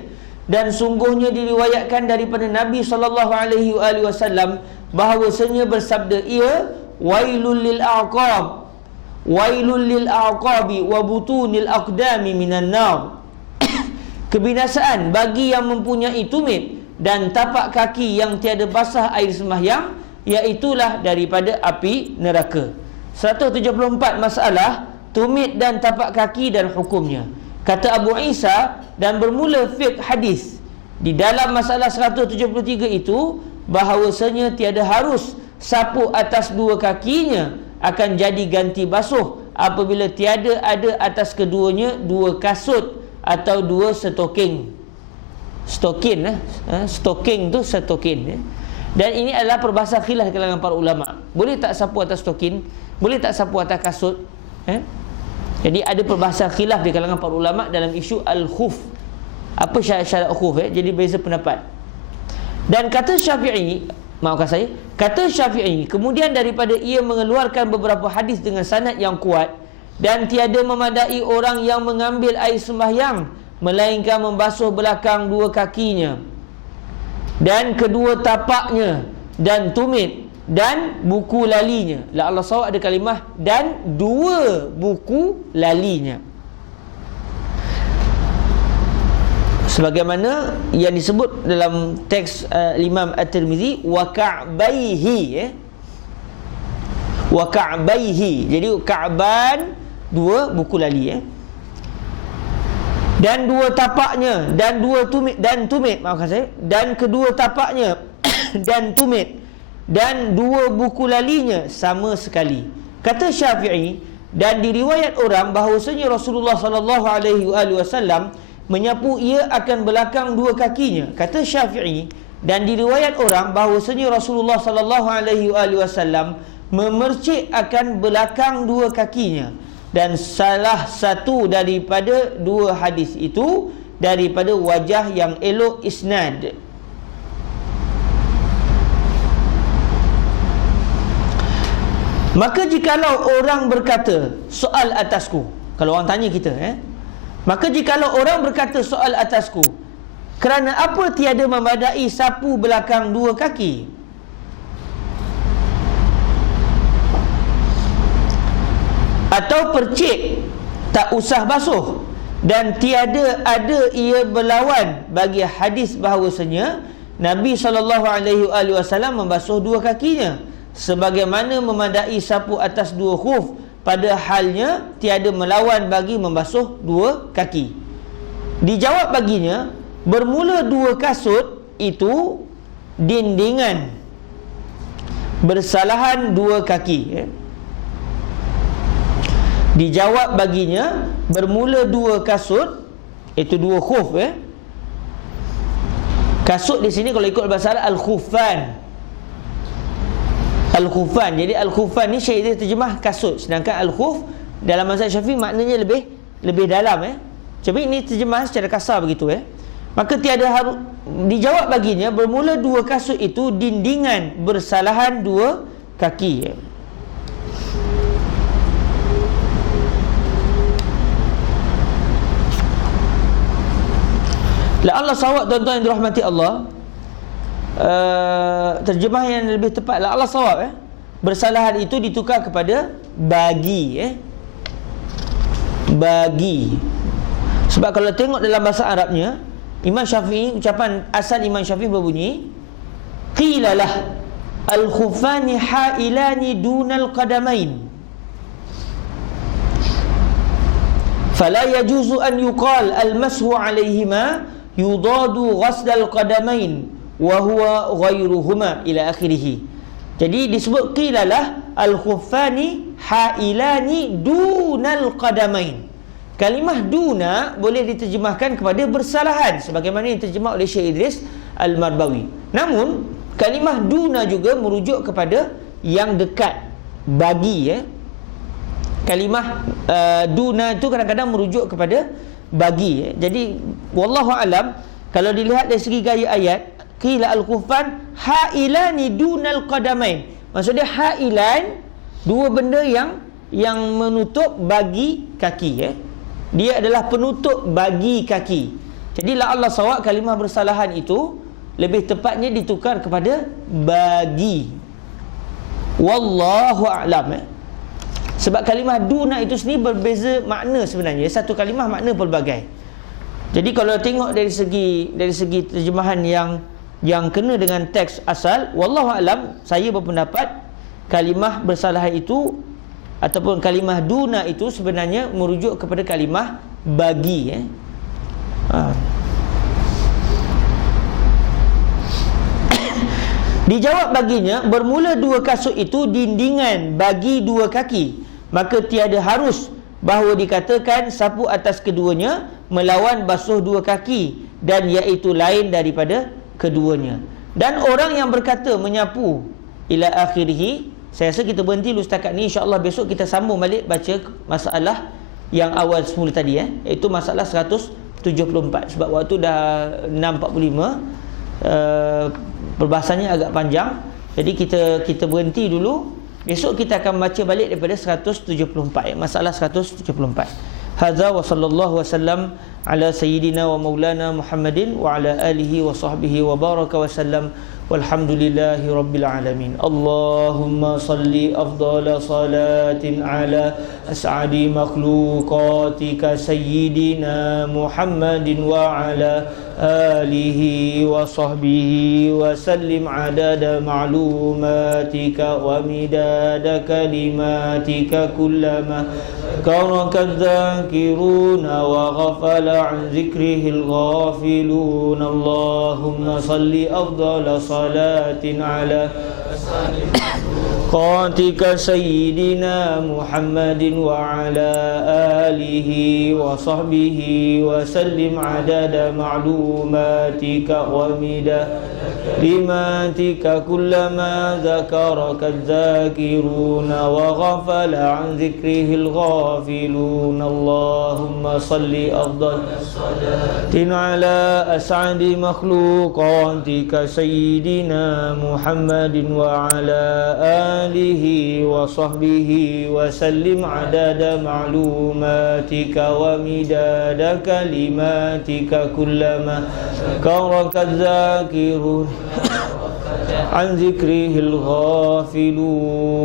dan sungguhnya diriwayatkan daripada Nabi sallallahu alaihi wasallam bahawasanya bersabda ia wailul lil aqab wailul lil aqabi wa butunil aqdami minan nar. Kebinasaan bagi yang mempunyai tumit dan tapak kaki yang tiada basah air sembahyang, iaitulah daripada api neraka. 174, masalah tumit dan tapak kaki dan hukumnya. Kata Abu Isa, dan bermula fiqh hadis di dalam masalah 173 itu bahawasanya tiada harus sapu atas dua kakinya akan jadi ganti basuh apabila tiada ada atas keduanya dua kasut atau dua stoking. Stoking tu stoking. Dan ini adalah perbahasan khilaf di kalangan para ulama. Boleh tak sapu atas stoking? Boleh tak sapu atas kasut? Jadi ada perbahasan khilaf di kalangan para ulama dalam isu al-khuf. Apa syarat-syarat khuf? Jadi beza pendapat. Dan kata Syafi'i, maafkan saya, kata Syafi'i, kemudian daripada ia mengeluarkan beberapa hadis dengan sanad yang kuat, dan tiada memadai orang yang mengambil air sembahyang melainkan membasuh belakang dua kakinya dan kedua tapaknya dan tumit dan buku lalinya. La Allah sawab ada kalimah dan dua buku lalinya. sebagaimana yang disebut dalam teks Imam At-Tirmizi, wa ka'baihi, wa ka'baihi. Jadi ka'ban, dua buku lali, dan dua tapaknya, dan dua tumit, dan tumit, maafkan saya, dan kedua tapaknya dan tumit, dan dua buku lalinya sama sekali. Kata Syafi'i, dan diriwayat orang bahawasanya Rasulullah sallallahu alaihi wasallam menyapu ia akan belakang dua kakinya. Kata Syafi'i, dan diriwayat orang bahawasanya Rasulullah sallallahu alaihi wasallam memercik akan belakang dua kakinya. Dan salah satu daripada dua hadis itu daripada wajah yang elok isnad. Maka jikalau orang berkata soal atasku, kalau orang tanya kita, maka jikalau orang berkata soal atasku, kerana apa tiada memadai sapu belakang dua kaki? Atau percik tak usah basuh, dan tiada ada ia berlawan bagi hadis bahawasanya Nabi SAW membasuh dua kakinya, sebagaimana memadai sapu atas dua khuf, pada halnya tiada melawan bagi membasuh dua kaki. Dijawab baginya, bermula dua kasut itu dindingan, bersalahan dua kaki. Dijawab baginya, bermula dua kasut, itu dua khuf. Kasut di sini kalau ikut bahasa Arab al-khufan. Al-khufan. Jadi al-khufan ni Syekh dia terjemah kasut, sedangkan al-khuf dalam mazhab Syafi'i maknanya lebih dalam. Tapi ini terjemah secara kasar begitu. Maka tiada harus. Dijawab baginya, bermula dua kasut itu dindingan, bersalahan dua kaki. La'allah sawab, tuan-tuan yang dirahmati Allah, terjemah yang lebih tepat, la'allah sawab, bersalahan itu ditukar kepada bagi. Bagi. Sebab kalau tengok dalam bahasa Arabnya, Imam Syafi'i, ucapan asal Imam Syafi'i berbunyi, qilalah al-khufani ha'ilani dunal qadamain, fala yajuzu an yuqal al-mashu alaihima yudadu ghasdal qadamain wa huwa ghairuhuma ila akhirih. Jadi disebut qilalah al-khuffani hailani dunal qadamain. Kalimah duna boleh diterjemahkan kepada bersalahan, sebagaimana yang terjemah oleh Syekh Idris Al-Marbawi. Namun kalimah duna juga merujuk kepada yang dekat, bagi. Kalimah duna itu kadang-kadang merujuk kepada bagi. Jadi wallahu alam, kalau dilihat dari segi gaya ayat, qila al-khuffan hailani dunal qadamain, maksudnya hailan, dua benda yang menutup bagi kaki. Dia adalah penutup bagi kaki. Jadi la'allah sawab, kalimah bersalahan itu lebih tepatnya ditukar kepada bagi. Wallahu a'lam. Sebab kalimah duna itu sendiri berbeza makna sebenarnya. Satu kalimah makna pelbagai. Jadi kalau tengok dari segi terjemahan yang kena dengan teks asal, wallahu alam, saya berpendapat kalimah bersalahan itu ataupun kalimah duna itu sebenarnya merujuk kepada kalimah bagi. Dijawab baginya, bermula dua kasut itu dindingan bagi dua kaki, maka tiada harus bahawa dikatakan sapu atas keduanya melawan basuh dua kaki, dan iaitu lain daripada keduanya. Dan orang yang berkata menyapu ila akhirih, saya rasa kita berhenti dulu setakat ni. InsyaAllah besok kita sambung balik baca masalah yang awal semula tadi, iaitu masalah 174. Sebab waktu dah 6.45, perbahasannya agak panjang. Jadi kita berhenti dulu. Besok kita akan baca balik daripada 174, masalah 174. Hadza wa sallallahu wasallam ala sayyidina wa maulana Muhammadin wa ala alihi wa sahbihi wa baraka wa sallam. walhamdulillahi rabbil alamin. Allahumma salli afdala salatin ala as'adi makhluqatika sayyidina Muhammadin wa ala alihi wa sahbihi wa sallim adada ma'lumatika wa midada kalimatika kullama karaka dzakiruna wa ghafala an zikrihil ghafilun. Allahumma salli afdala salatin ala qatika sayyidina Muhammadin wa ala alihi wa sahbihi wa sallim adada ma'lumatika wa midada kalimatika kullama dzakaraka dzakiruna wa ghafala an zikrihil ghafilun. Allahumma salli afdal salatin ala as'adi makhluqatika sayyidina Muhammadin wa ala alihi wa sahbihi wa sallim adada ma'lumatika wa midada kalimatika kullama karaka dzakirun an zikrihil ghafilun.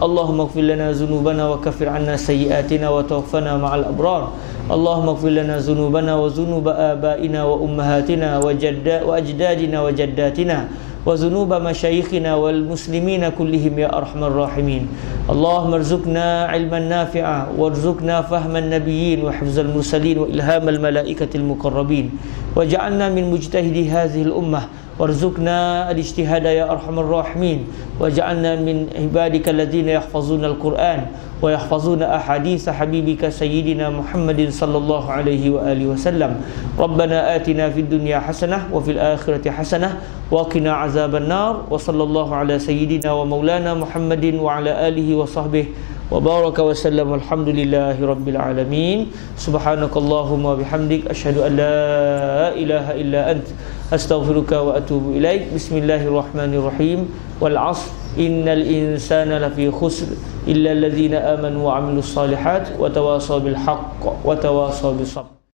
Allahumma ighfir lana dhunubana wa kaffir 'anna sayyi'atina wa tawaffana ma'al abrar. Allahumma ighfir lana dhunubana wa dhunuba abaina wa ummahatina wa ajdadina wa jaddatina wa dhunuba masyayikhina wal muslimina kullihim ya arhamar rahimin. Allahumma arzuqna ilman nafi'a warzuqna fahman nabiyyin wa hifzal mursalin wa ilhamal malaikatil muqarrabin waj'alna min mujtahidi hadhihi al ummah warzuqna al-ijtihada ya arhamar rahimin waj'alna min ibadika alladhina yahfazuna al-Qur'an wa yahfazuna ahadits habibika sayyidina Muhammadin sallallahu alaihi wa alihi wasallam. Rabbana atina fid dunya hasanah wa fil akhirati hasanah wa qina azaban nar wa sallallahu ala sayyidina wa maulana Muhammadin wa ala alihi wa sahbihi wa baraka wa sallam. Alhamdulillahi rabbil alamin. Subhanakallahumma wa bihamdik asyhadu an la ilaha illa ant astaghfiruka wa atubu ilaik. Bismillahirrahmanirrahim. Wal 'ashr innal insana lafi khusr illa alladhina amanu wa 'amilus solihat wa tawasaw bil haqq wa tawasaw bis sabr.